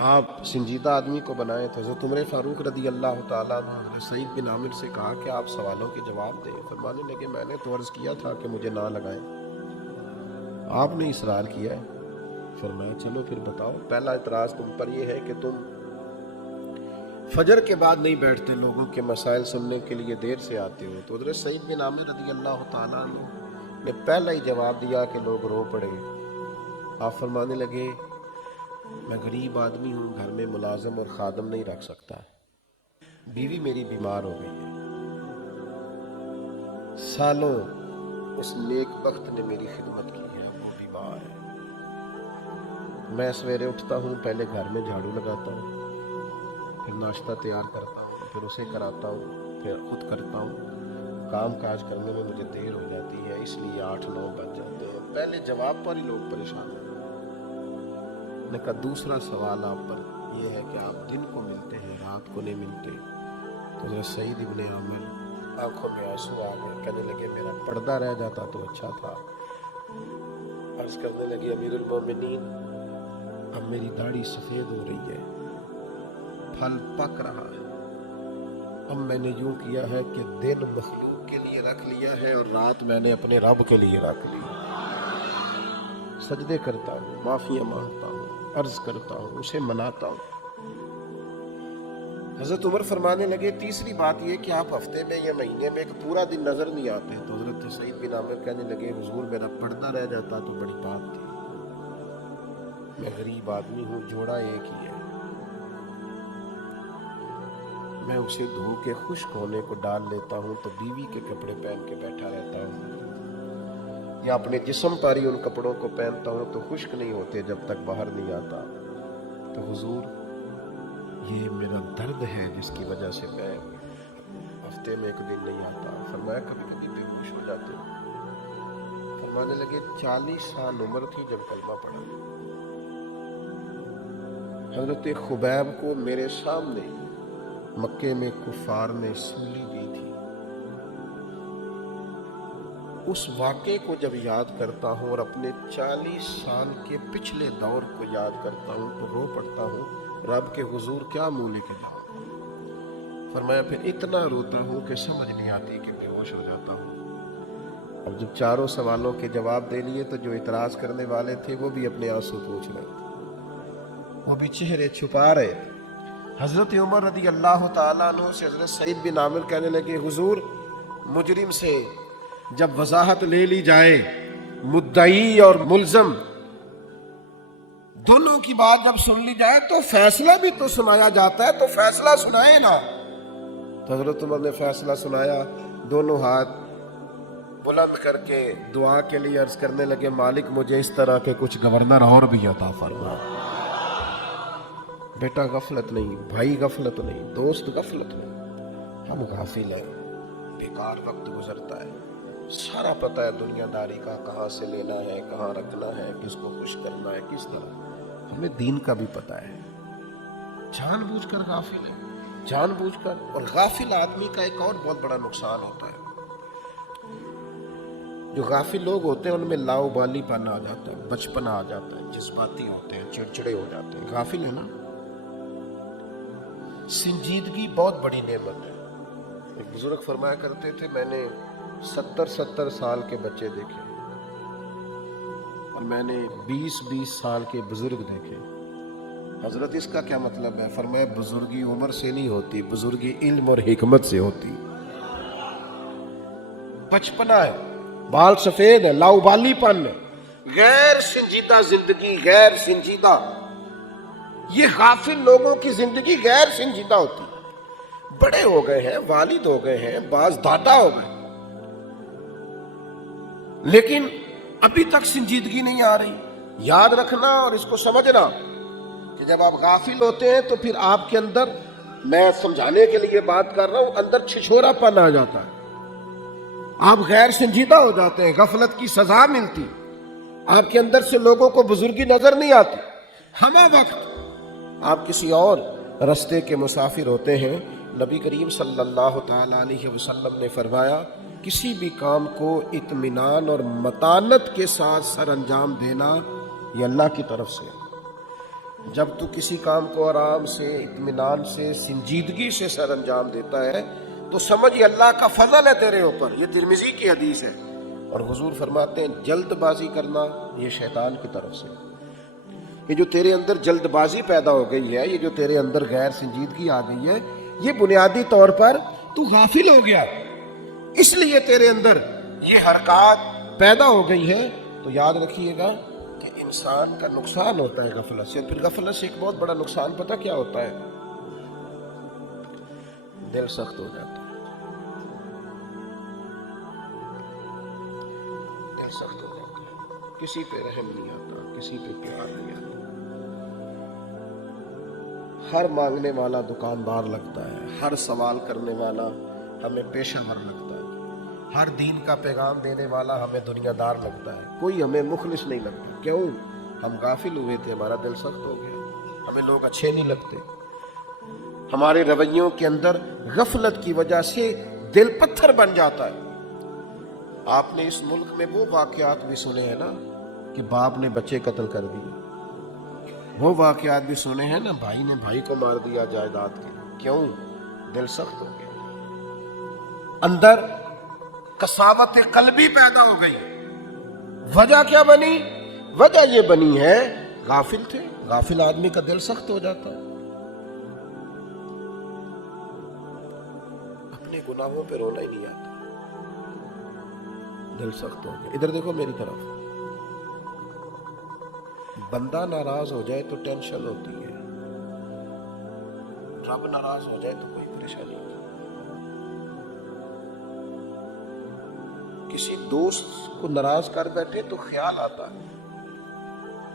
आप संजीदा आदमी को बनाए। तो हज़रत उमर फारूक रज़ी अल्लाह तआला अन्हु सईद बिन आमिर से कहा कि आप सवालों के जवाब दें। फरमाने लगे मैंने तो अर्ज़ किया था कि मुझे ना लगाएं, आपने इसरार किया है। फरमाया चलो फिर बताओ, पहला इतराज़ तुम पर यह है कि तुम फजर के बाद नहीं बैठते, लोगों के मसाइल सुनने के लिए देर से आते हो। तो हज़रत सईद बिन आमिर रज़ी अल्लाह तआला अन्हु ने पहला ही जवाब दिया कि लोग रो पड़े। आप फरमाने लगे मैं गरीब आदमी हूँ, घर में मुलाजम और खादम नहीं रख सकता, बीवी मेरी बीमार हो गई है, सालों उस नेक वक्त ने मेरी खिदमत की है, वो बीमार है। मैं सवेरे उठता हूँ, पहले घर में झाड़ू लगाता हूँ, फिर नाश्ता तैयार करता हूँ, फिर उसे कराता हूँ, फिर खुद करता हूँ। काम काज करने में मुझे देर हो जाती है, इसलिए 8-9 बज जाते हैं। पहले जवाब पर ही लोग परेशान हैं। ने कहा दूसरा सवाल आप पर यह है कि आप दिन को मिलते हैं, रात को नहीं मिलते। तो सईद इब्ने आमिर आंखों में आंसू आ गए, कहने लगे मेरा पर्दा रह जाता तो अच्छा था। अर्ज करने लगे अमीरुल मोमिनीन, अब मेरी दाढ़ी सफेद हो रही है, फल पक रहा है। अब मैंने यूं किया है कि दिन मखलूक के लिए रख लिया है और रात मैंने अपने रब के लिए रख ली। सजदे करता हूँ, माफिया मांगता हूँ, अर्ज करता हूँ, उसे मनाता हूँ। हजरत उमर फरमाने लगे तीसरी बात ये कि आप हफ्ते में या महीने में एक पूरा दिन नजर नहीं आते। तो हजरत सईद बिन आमिर कहने लगे हुजूर मेरा पर्दा रह जाता तो बड़ी बात थी, मैं गरीब आदमी हूँ, जोड़ा एक ही है, मैं उसे धो के खुश्क होने को डाल लेता हूँ तो बीवी के कपड़े पहन के बैठा रहता हूँ, या अपने जिस्म पर ही उन कपड़ों को पहनता हूँ तो खुश्क नहीं होते जब तक बाहर नहीं आता। तो हुजूर ये मेरा दर्द है जिसकी वजह से मैं हफ्ते में एक दिन नहीं आता। फरमाया कभी कभी बेहोश हो जाते हो। फरमाने लगे 40 साल उम्र थी जब कलमा पढ़ा। हजरत खुबैब को मेरे सामने मक्के में कुफार ने सूली दी थी। उस वाक़े को जब याद करता हूँ और अपने 40 साल के पिछले दौर को याद करता हूँ तो रो पड़ता हूँ, रब के हुजूर क्या मुँह लेके जाऊँ। फरमाया फिर इतना रोता हूँ कि समझ नहीं आती कि बेहोश हो जाता हूँ। अब जब चारों सवालों के जवाब दे लिए तो जो इतराज करने वाले थे वो भी अपने आंसू पूछ रहे थे, वो भी चेहरे छुपा रहे थे। हजरत उमर रदी अल्लाह ताला अन्हु से हजरत सईद बिन आमिर कहने लगे हुजूर मुजरिम से जब वजाहत ले ली जाए, मुद्दई और मुल्जम दोनों की बात जब सुन ली जाए तो फैसला भी तो सुनाया जाता है, तो फैसला सुनाए ना। तो हजरत उमर ने फैसला सुनाया, दोनों हाथ बुलंद करके दुआ के लिए अर्ज करने लगे मालिक मुझे इस तरह के कुछ गवर्नर और भी अता फरमा। बेटा गफलत नहीं, भाई गफलत नहीं, दोस्त गफलत नहीं, हम गाफिल हैं, बेकार वक्त गुजरता है, सारा पता है दुनियादारी का, कहाँ से लेना है, कहाँ रखना है, किसको खुश करना है, किस तरह, हमें दीन का भी पता है। जानबूझकर गाफिल है, जानबूझकर। और गाफिल आदमी का एक और बहुत बड़ा नुकसान होता है, जो गाफिल लोग होते हैं उनमें लाउबालीपन आ जाता है, बचपना आ जाता है, जज्बाती होते हैं, चिड़चिड़े हो जाते हैं। गाफिल है ना। संजीदगी बहुत बड़ी नेमत है। एक बुजुर्ग फरमाया करते थे मैंने 70 साल के बच्चे देखे और मैंने 20 साल के बुजुर्ग देखे। हजरत इसका क्या मतलब है? फरमाया बुजुर्गी उम्र से नहीं होती, बुजुर्गी इल्म और हिकमत से होती। बचपना है, बाल सफेद है, लाउबालीपन है, गैर संजीदा जिंदगी, गैर संजीदा, ये गाफिल लोगों की जिंदगी गैर संजीदा होती। बड़े हो गए हैं, वालिद हो गए हैं, बाज दादा हो गए, लेकिन अभी तक संजीदगी नहीं आ रही। याद रखना और इसको समझना कि जब आप गाफिल होते हैं तो फिर आपके अंदर, मैं समझाने के लिए बात कर रहा हूं, अंदर छिछोरापन आ जाता है, आप गैर संजीदा हो जाते हैं, गफलत की सजा मिलती, आपके अंदर से लोगों को बुजुर्गी नजर नहीं आती। हमा वक्त आप किसी और रास्ते के मुसाफिर होते हैं। नबी करीम सल्लल्लाहु ताला अलैहि वसल्लम ने फरमाया किसी भी काम को इत्मीनान और मतानत के साथ सर अंजाम देना ये अल्लाह की तरफ से। जब तू किसी काम को आराम से, इत्मीनान से, संजीदगी से सर अंजाम देता है तो समझ ये अल्लाह का फजल है तेरे ऊपर। ये तिरमिजी की हदीस है। और हुजूर फरमाते हैं जल्दबाजी करना ये शैतान की तरफ से। ये जो तेरे अंदर जल्दबाजी पैदा हो गई है, ये जो तेरे अंदर गैर संजीदगी आ गई है, ये बुनियादी तौर पर तू गाफिल हो गया, इसलिए तेरे अंदर ये हरकत पैदा हो गई है। तो याद रखिएगा कि इंसान का नुकसान होता है गफलत से। फिर गफलत से एक बहुत बड़ा नुकसान पता क्या होता है? दिल सख्त हो जाता है, दिल सख्त हो जाता है, किसी पे रहम नहीं आता, किसी पे प्यार नहीं आता। हर मांगने वाला दुकानदार लगता है, हर सवाल करने वाला हमें पेशेवर लगता है, हर दीन का पैगाम देने वाला हमें दुनियादार लगता है, कोई हमें मुखलिस नहीं लगता। क्यों? हम गाफिल हुए थे, हमारा दिल सख्त हो गया, हमें लोग अच्छे नहीं लगते। हमारे रवैयों के अंदर गफलत की वजह से दिल पत्थर बन जाता है। आपने इस मुल्क में वो वाकयात भी सुने हैं ना कि बाप ने बच्चे कत्ल कर दिए, वो वाकयात भी सुने हैं ना भाई ने भाई को मार दिया जायदाद के। क्यों? दिल सख्त हो गया, अंदर कसावत कल्बी पैदा हो गई। वजह क्या बनी? वजह ये बनी है, गाफिल थे। गाफिल आदमी का दिल सख्त हो जाता है, अपने गुनाहों पे रोना ही नहीं आता, दिल सख्त हो गया। इधर देखो मेरी तरफ, बंदा नाराज हो जाए तो टेंशन होती है, रब नाराज हो जाए तो कोई परेशानी नहीं। किसी दोस्त को नाराज कर बैठे तो ख्याल आता है,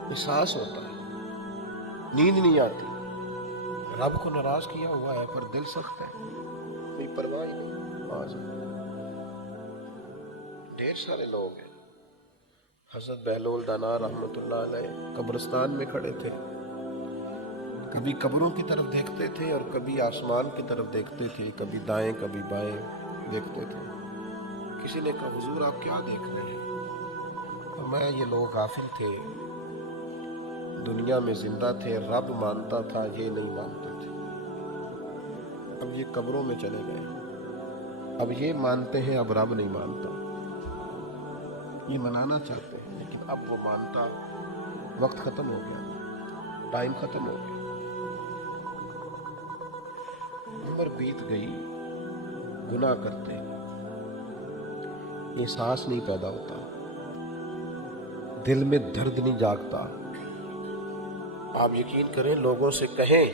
एहसास होता है, नींद नहीं आती। रब को नाराज किया हुआ है पर दिल सख्त है, कोई परवाह ही नहीं। ढेर सारे लोग हैं। हज़रत बहलोल दाना रहमतुल्लाह अलैह कब्रिस्तान में खड़े थे, कभी कब्रों की तरफ देखते थे और कभी आसमान की तरफ देखते थे, कभी दाएं कभी बाएं देखते थे। किसी ने कहा हुजूर आप क्या देख रहे हैं? तो मैं, ये लोग गाफिल थे, दुनिया में जिंदा थे, रब मानता था, ये नहीं मानते थे। अब ये कब्रों में चले गए, अब ये मानते हैं, अब रब नहीं मानता। ये मनाना चाहते हैं लेकिन अब वो मानता, वक्त खत्म हो गया, टाइम खत्म हो गया, उम्र बीत गई, गुनाह करते हैं, एहसास नहीं पैदा होता, दिल में दर्द नहीं जागता। आप यकीन करें, लोगों से कहें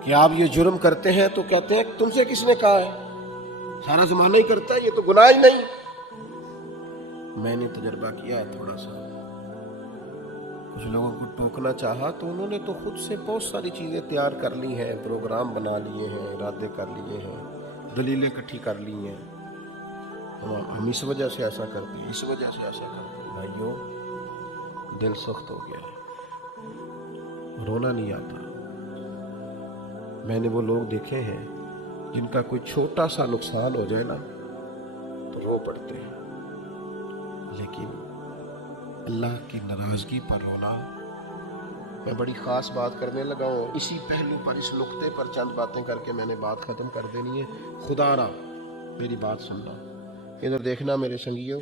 कि आप ये जुर्म करते हैं तो कहते हैं तुमसे किसने कहा है, सारा जमाना ही करता है, ये तो गुनाह ही नहीं। मैंने तजर्बा किया है थोड़ा सा, कुछ लोगों को टोकना चाहा तो उन्होंने तो खुद से बहुत सारी चीज़ें तैयार कर ली हैं, प्रोग्राम बना लिए हैं, इरादे कर लिए हैं, दलीलें इकट्ठी कर ली हैं। हम इस वजह से ऐसा करते हैं, इस वजह से ऐसा करते हैं। भाइयों, दिल सख्त हो गया है, रोना नहीं आता। मैंने वो लोग देखे हैं जिनका कोई छोटा सा नुकसान हो जाए ना तो रो पड़ते हैं, लेकिन अल्लाह की नाराजगी पर रोना। मैं बड़ी ख़ास बात करने लगा हूँ, इसी पहलू पर, इस नुक्ते पर चंद बातें करके मैंने बात ख़त्म कर देनी है। खुदारा मेरी बात सुनना, इधर देखना मेरे संगियों।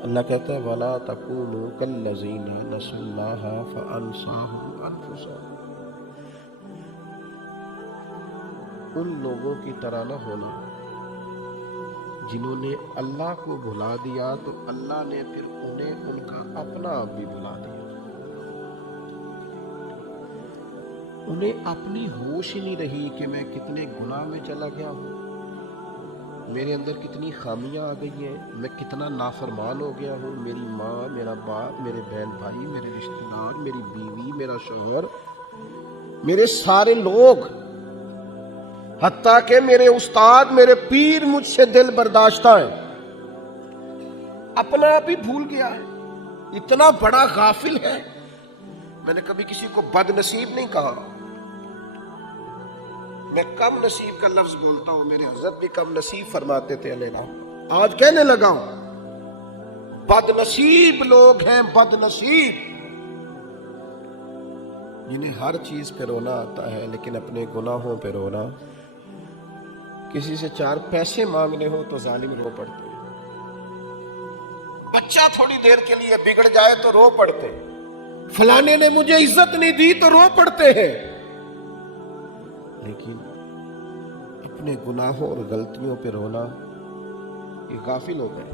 अल्लाह कहता है वला तकूनू कल्लज़ीना नसुल्लाह फ़अनसाहुम अनफुसहुम, उन लोगों की तरह न होना जिन्होंने अल्लाह को भुला दिया तो अल्लाह ने फिर उन्हें उनका अपना आप भी भुला दिया। उन्हें अपनी होश ही नहीं रही कि मैं कितने गुनाह में चला गया हूँ, मेरे अंदर कितनी खामियां आ गई हैं, मैं कितना नाफरमान हो गया हूँ। मेरी माँ, मेरा बाप, मेरे बहन भाई, मेरे रिश्तेदार, मेरी बीवी, मेरा शौहर, मेरे सारे लोग, हत्ता के मेरे उस्ताद, मेरे पीर मुझसे दिल बर्दाश्ता है, अपना आप ही भूल गया है, इतना बड़ा गाफिल है। मैंने कभी किसी को बदनसीब नहीं कहा, मैं कम नसीब का लफ्ज बोलता हूं, मेरे हज़रत भी कम नसीब फरमाते थे अलैहिस्सलाम। आज कहने लगा हूं बदनसीब लोग हैं, बदनसीब, जिन्हें हर चीज पे रोना आता है लेकिन अपने गुनाहों पे रोना। किसी से 4 पैसे मांगने हो तो जालिम रो पड़ते हैं, बच्चा थोड़ी देर के लिए बिगड़ जाए तो रो पड़ते हैं, फलाने ने मुझे इज्जत नहीं दी तो रो पड़ते हैं, लेकिन अपने गुनाहों और गलतियों पे रोना, ये गाफिल हो गए।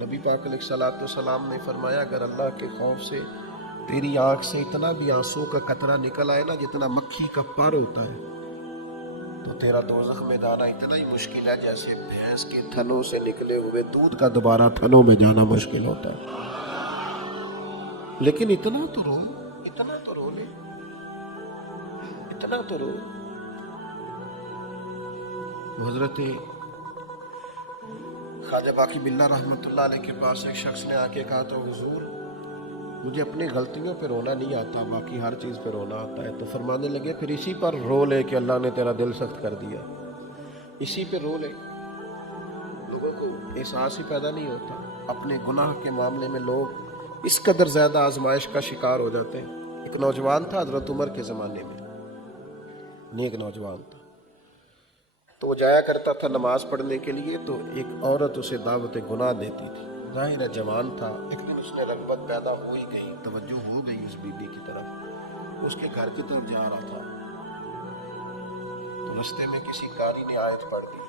नबी पाक अलैहिस्सलाम ने फरमाया अगर अल्लाह के खौफ से तेरी आंख से इतना भी आंसू का कतरा निकल आए ना जितना मक्खी का पर होता है, तो तेरा दोज़ख में जाना इतना ही मुश्किल है जैसे भैंस के थनों से निकले हुए दूध का दोबारा थनों में जाना मुश्किल होता है। लेकिन इतना तो रो, इतना तो रो ले, इतना तो रो। हजरत ख्वाजा बाकी बिल्ला रहमतुल्लाह अलैह के पास एक शख्स ने आके कहा तो हुजूर मुझे अपनी गलतियों पे रोना नहीं आता, बाकी हर चीज़ पे रोना आता है। तो फरमाने लगे फिर इसी पर रो ले कि अल्लाह ने तेरा दिल सख्त कर दिया। اسی پہ رو لے. لوگوں کو احساس ہی پیدا نہیں ہوتا. اپنے گناہ کے معاملے میں لوگ اس قدر زیادہ آزمائش کا شکار ہو جاتے ہیں. ایک نوجوان تھا حضرت عمر کے زمانے میں، نیک نوجوان تھا، تو وہ جایا کرتا تھا نماز پڑھنے کے لیے، تو ایک عورت اسے دعوت گناہ دیتی تھی. ظاہر ہے جوان تھا. ایک دن اس نے رغبت پیدا ہو ہی گئی، توجہ ہو گئی اس بی بی کی طرف، اس کے گھر کی طرف جا رہا تھا. تو رستے میں کسی قاری نے آیت پڑھ دی،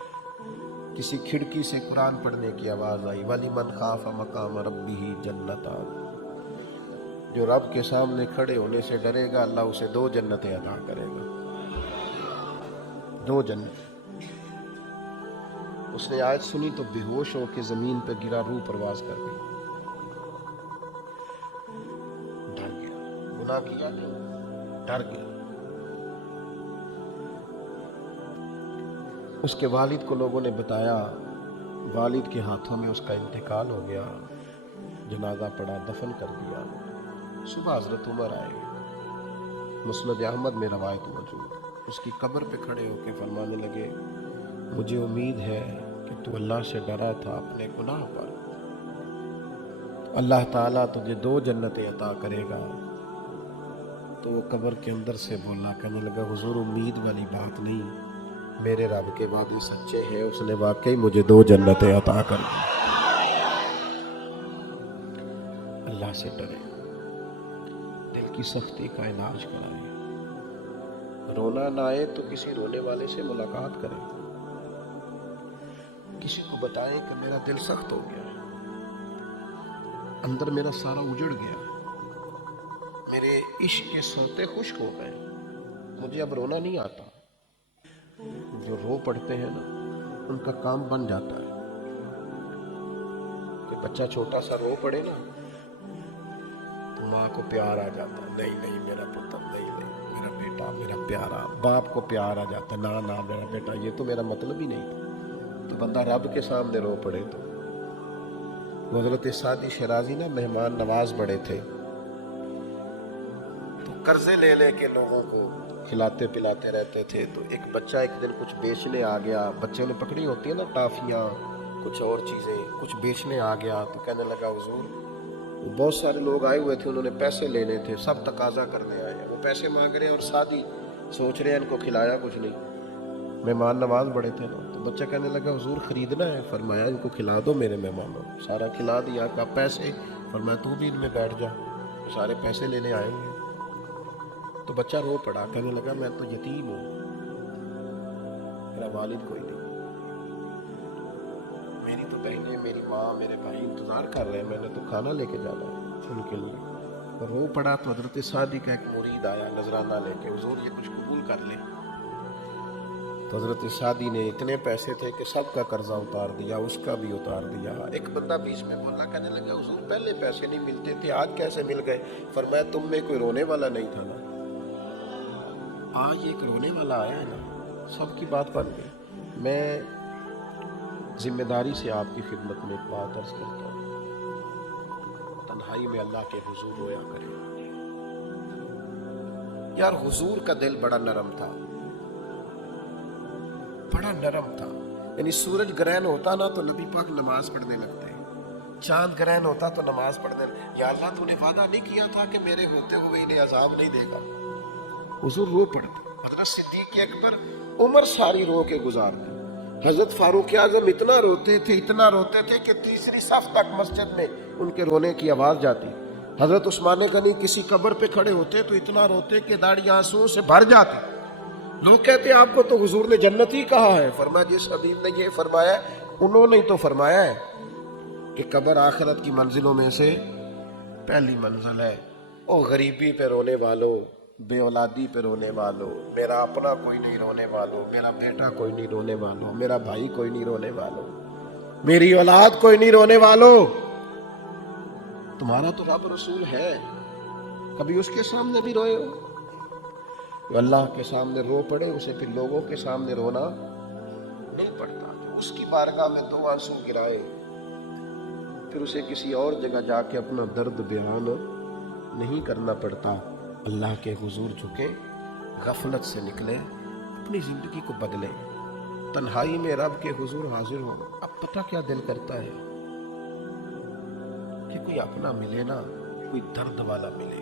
کسی کھڑکی سے قرآن پڑھنے کی آواز آئی، وَلِمَنْ خَافَ مَقَامَ رَبِّهِ جَنَّتَانِ. جو رب کے سامنے کھڑے ہونے سے ڈرے گا، اللہ اسے 2 جنتیں عطا کرے گا. 2 جنت. اس نے آیت سنی تو بے ہوش ہو کے زمین پہ گرا، روح پرواز کر گئی. ڈر گیا، گناہ کیا نہیں، ڈر گیا. اس کے والد کو لوگوں نے بتایا، والد کے ہاتھوں میں اس کا انتقال ہو گیا. جنازہ پڑا، دفن کر دیا. صبح حضرت عمر آئے، مسند احمد میں روایت موجود. اس کی قبر پہ کھڑے ہو کے فرمانے لگے، مجھے امید ہے کہ تو اللہ سے ڈرا تھا اپنے گناہ پر، اللہ تعالیٰ تجھے 2 جنتیں عطا کرے گا. تو وہ قبر کے اندر سے بولا، کہنے لگا حضور امید والی بات نہیں، میرے رب کے وعدے سچے ہیں، اس نے واقعی مجھے 2 جنتیں عطا کر دی. اللہ سے ڈرے، دل کی سختی کا علاج کرائے. رونا نہ آئے تو کسی رونے والے سے ملاقات کریں، کسی کو بتائیں کہ میرا دل سخت ہو گیا ہے، اندر میرا سارا اجڑ گیا، میرے عشق کے سوتے خشک ہو گئے، مجھے اب رونا نہیں آتا. جو رو پڑتے ہیں نا ان کا کام بن جاتا ہے. کہ بچہ چھوٹا سا رو پڑے نا تو ماں کو پیار آ جاتا ہے، نہیں نہیں میرا پتر، نہیں نہیں میرا بیٹا، میرا پیارا. باپ کو پیار آ جاتا ہے، نہ نہ میرا بیٹا، یہ تو میرا مطلب ہی نہیں تھا. تو بندہ رب کے سامنے رو پڑے. تو حضرت سعدی شیرازی نا مہمان نواز بڑے تھے، تو قرضے لے لے کے لوگوں کو کھلاتے پلاتے رہتے تھے. تو ایک بچہ ایک دن کچھ بیچنے آ گیا، بچے نے پکڑی ہوتی ہے نا ٹافیاں، کچھ اور چیزیں، کچھ بیچنے آ گیا. تو کہنے لگا حضور بہت سارے لوگ آئے ہوئے تھے، انہوں نے پیسے لینے تھے، سب تقاضا کرنے آئے ہیں، وہ پیسے مانگ رہے ہیں اور سعدی سوچ رہے ہیں ان کو کھلایا کچھ نہیں. مہمان نواز بڑے تھے نا. تو بچہ کہنے لگا حضور خریدنا ہے؟ فرمایا ان کو کھلا دو میرے مہمانوں. سارا کھلا دیا. کہا پیسے؟ فرمایا تو بھی ان میں بیٹھ جا، سارے پیسے لینے آئیں گے. تو بچہ رو پڑا، کہنے لگا میں تو یتیم ہوں، میرا والد کوئی نہیں، میری تو بہنیں، میری ماں، میرے بھائی انتظار کر رہے ہیں، میں نے تو کھانا لے کے جانا ہے ان کے لیے. رو پڑا. تو حضرت سعدی کا ایک مرید آیا نذرانہ لے کے، حضور یہ کچھ قبول کر لے. تو حضرت سعدی نے اتنے پیسے تھے کہ سب کا قرضہ اتار دیا، اس کا بھی اتار دیا. ایک بندہ بیچ میں بولا، کہنے لگا حضور پہلے پیسے نہیں ملتے تھے، آج کیسے مل گئے؟ فرمایا تم میں کوئی رونے والا نہیں تھا نا، آج ایک رونے والا آیا ہے نا، سب کی بات بن گئی. میں ذمہ داری سے آپ کی خدمت میں ایک بات عرض کرتا ہوں، تنہائی میں اللہ کے حضور رویا کرے. یار حضور کا دل بڑا نرم تھا، بڑا نرم تھا. یعنی سورج گرہن ہوتا نا تو نبی پاک نماز پڑھنے لگتے، چاند گرہن ہوتا تو نماز پڑھنے لگتے. یا اللہ تو نے وعدہ نہیں کیا تھا کہ میرے ہوتے ہوئے انہیں عذاب نہیں دے گا. حضور رو پڑتے. حضرت صدیق اکبر عمر ساری رو کے گزارتے. حضرت فاروق اعظم اتنا روتے تھے کہ تیسری صف تک مسجد میں ان کے رونے کی آواز جاتی. حضرت عثمان غنی کسی قبر پہ کھڑے ہوتے تو اتنا روتے کہ داڑھی آنسوؤں سے بھر جاتی. لوگ کہتے آپ کو تو حضور نے جنت ہی کہا ہے. فرمایا جس حبیب نے یہ فرمایا ہے انہوں نے تو فرمایا ہے کہ قبر آخرت کی منزلوں میں سے پہلی منزل ہے. او غریبی پہ رونے والوں، بے اولادی پہ رونے والوں، میرا اپنا کوئی نہیں رونے والوں، میرا بیٹا کوئی نہیں رونے والوں، میرا بھائی کوئی نہیں رونے والوں، میری اولاد کوئی نہیں رونے والوں. تمہارا تو رب رسول ہے، کبھی اس کے سامنے بھی روئے ہو؟ اللہ کے سامنے رو پڑے، اسے پھر لوگوں کے سامنے رونا نہیں پڑتا. اس کی بارگاہ میں 2 آنسو گرائے پھر اسے کسی اور جگہ جا کے اپنا درد بیان نہیں کرنا پڑتا. اللہ کے حضور جھکے، غفلت سے نکلے، اپنی زندگی کو بدلے. तन्हाई में रब के हुजूर हाजिर हो, अब पता क्या दिल करता है कि कोई अपना मिले ना, कोई दर्द वाला मिले,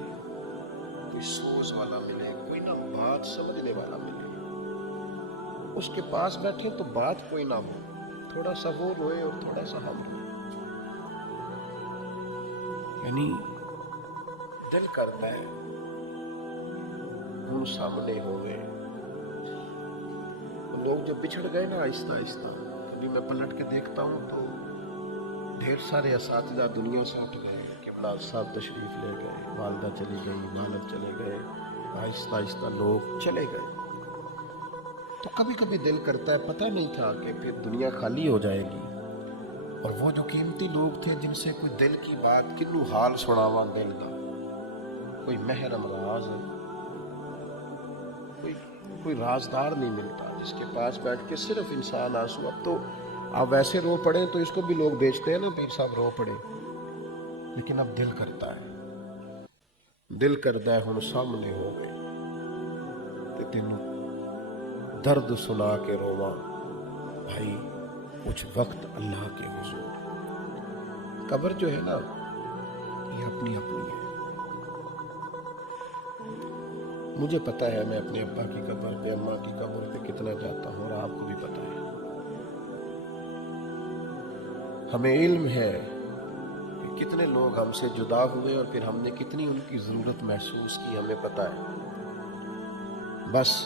कोई सोच वाला मिले, कोई ना बात समझने वाला मिले। उसके पास बैठे तो बात कोई ना हो, थोड़ा सा वो रोए और थोड़ा सा हम रोए। यानी दिल करता है उन सामने हो गए लोग जो बिछड़ गए ना आहिस्ता आहिस्ता। कभी मैं पलट के देखता हूँ तो ढेर सारे असातिज़ा दुनिया से उठ गए, किबला साहब तशरीफ ले गए, वालदा चली गई, वालिद चले गए, आहिस्ता आहिस्ता लोग चले गए। तो कभी कभी दिल करता है पता नहीं था कि फिर दुनिया खाली हो जाएगी, और वो जो कीमती लोग थे जिनसे कोई दिल की बात किन्नू हाल सुनावा दिल का, कोई महरम राज, कोई राजदार नहीं मिलता जिसके पास बैठ के सिर्फ इंसान आंसू। अब तो आप वैसे रो पड़े तो इसको भी लोग बेचते हैं ना, पीर साहब रो पड़े। लेकिन अब दिल करता है हम सामने हो गए ते तेनू दर्द सुना के रोवा भाई कुछ वक्त अल्लाह के हुजूर। कब्र जो है ना ये अपनी अपनी है। मुझे पता है मैं अपने अब्बा की कब्र पे, अम्मा की कब्र पे कितना जाता हूँ, और आपको भी पता है। हमें इल्म है कि कितने लोग हमसे जुदा हुए और फिर हमने कितनी उनकी ज़रूरत महसूस की, हमें पता है। बस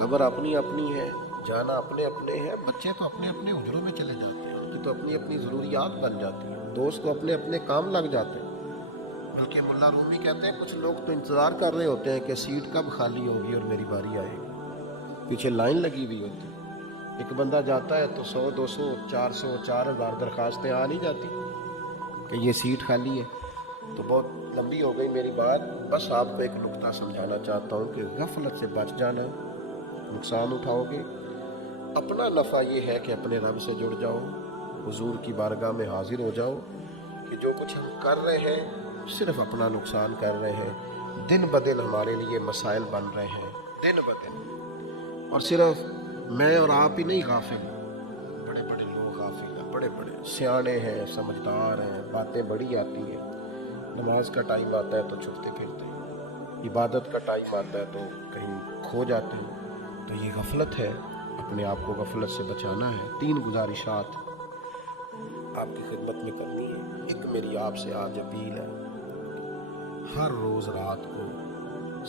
कब्र अपनी अपनी है, जाना अपने अपने है। बच्चे तो अपने अपने हुजरों में चले जाते हैं, उनकी तो अपनी अपनी ज़रूरियात बन जाती हैं। दोस्त तो अपने अपने काम लग जाते हैं। बल्कि मुल्ला रूमी कहते हैं कुछ लोग तो इंतज़ार कर रहे होते हैं कि सीट कब खाली होगी और मेरी बारी आएगी। पीछे लाइन लगी हुई होती है। एक बंदा जाता है तो 100, 200, 400, 4000 दरखास्तें आ नहीं जाती कि ये सीट खाली है। तो बहुत लंबी हो गई मेरी बात, बस आपको एक नुक्ता समझाना चाहता हूँ कि गफलत से बच जाना, नुकसान उठाओगे। अपना नफ़ा ये है कि अपने रब से जुड़ जाओ, हुजूर की बारगाह में हाजिर हो जाओ कि जो कुछ हम कर रहे हैं सिर्फ अपना नुकसान कर रहे हैं। दिन ब दिन हमारे लिए मसाइल बन रहे हैं, दिन ब दिन। और सिर्फ मैं और आप ही नहीं गाफिल, बड़े बड़े लोग गाफिल हैं, बड़े बड़े सियाने हैं, समझदार हैं, बातें बड़ी आती हैं। नमाज का टाइम आता है तो छुपते फिरते हैं, इबादत का टाइम आता है तो कहीं खो जाते हैं। तो ये गफलत है, अपने आप को गफलत से बचाना है। 3 गुजारिशात आपकी खिदमत में करनी है। एक मेरी आपसे आज अपील है, हर रोज रात को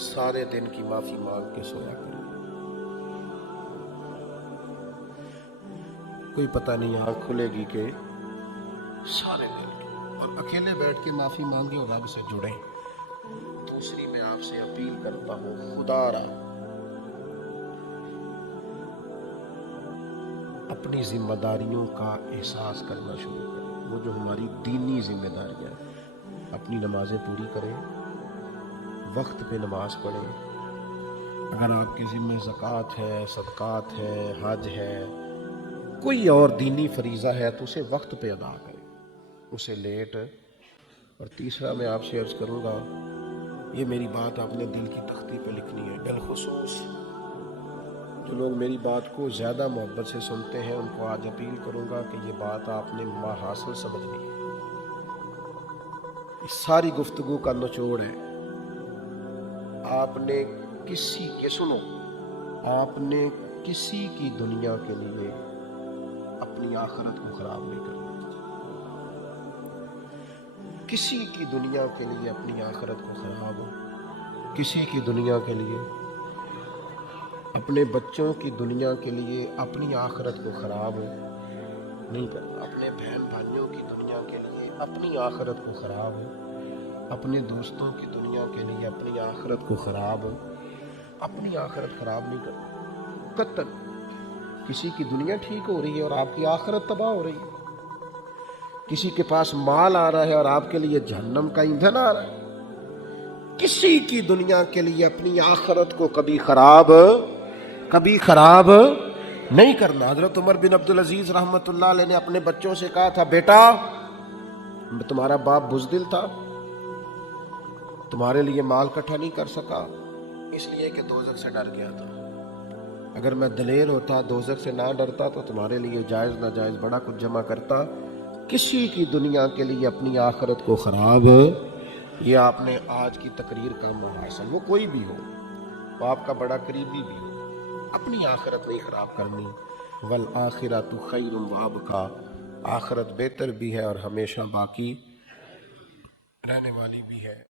सारे दिन की माफी मांग के सोया करें। कोई पता नहीं आँख खुलेगी कि सारे दिन की, और अकेले बैठ के माफी मांगे और रब से जुड़े। दूसरी मैं आपसे अपील करता हूँ, खुदारा अपनी जिम्मेदारियों का एहसास करना शुरू करें। वो जो हमारी दीनी जिम्मेदारियाँ हैं, अपनी नमाजें पूरी करें, वक्त पे नमाज पढ़ें। अगर आपके ज़िम्मे ज़कात है, सदक़ात है, हज है, कोई और दीनी फरीज़ा है तो उसे वक्त पे अदा करें, उसे लेट। और तीसरा मैं आपसे अर्ज़ करूँगा, ये मेरी बात आपने दिल की तख्ती पे लिखनी है। बिलखुसूस जो लोग मेरी बात को ज़्यादा मोहब्बत से सुनते हैं उनको आज अपील करूँगा कि ये बात आपने माहासिल समझनी है। इस सारी गुफ्तगू का निचोड़ है, आपने किसी के सुनो, आपने किसी की दुनिया के लिए अपनी आखिरत को खराब नहीं करना। किसी की दुनिया के लिए अपनी आखिरत को खराब हो, किसी की दुनिया के लिए, अपने बच्चों की दुनिया के लिए अपनी आखिरत को खराब हो नहीं करना। अपने बहन भाइयों की दुनिया के लिए अपनी आखिरत को खराब हो, अपने दोस्तों की दुनिया के लिए अपनी आखिरत को खराब हो, अपनी आखिरत खराब नहीं करना कतन। किसी की दुनिया ठीक हो रही है और आपकी आखिरत तबाह हो रही है। किसी के पास माल आ रहा है और आपके लिए जहन्नम का ईंधन आ रहा है। किसी की दुनिया के लिए अपनी आखिरत को कभी खराब नहीं करना। हजरत उमर बिन अब्दुल अजीज रहमतुल्लाह अलैह ने अपने बच्चों से कहा था, बेटा तुम्हारा बाप बुज़दिल था, तुम्हारे लिए माल इकट्ठा नहीं कर सका इसलिए कि दोज़ख से डर गया था। اگر میں دلیر ہوتا، دوزخ سے نہ ڈرتا، تو تمہارے لیے جائز ناجائز بڑا کچھ جمع کرتا۔ کسی کی دنیا کے لیے اپنی آخرت کو خراب، یہ آپ نے آج کی تقریر کا محاصل، وہ کوئی بھی ہو، وہ آپ کا بڑا قریبی بھی ہو، اپنی آخرت نہیں خراب کرنی۔ والآخرۃ خیر وابقیٰ، آخرت بہتر بھی ہے اور ہمیشہ باقی رہنے والی بھی ہے۔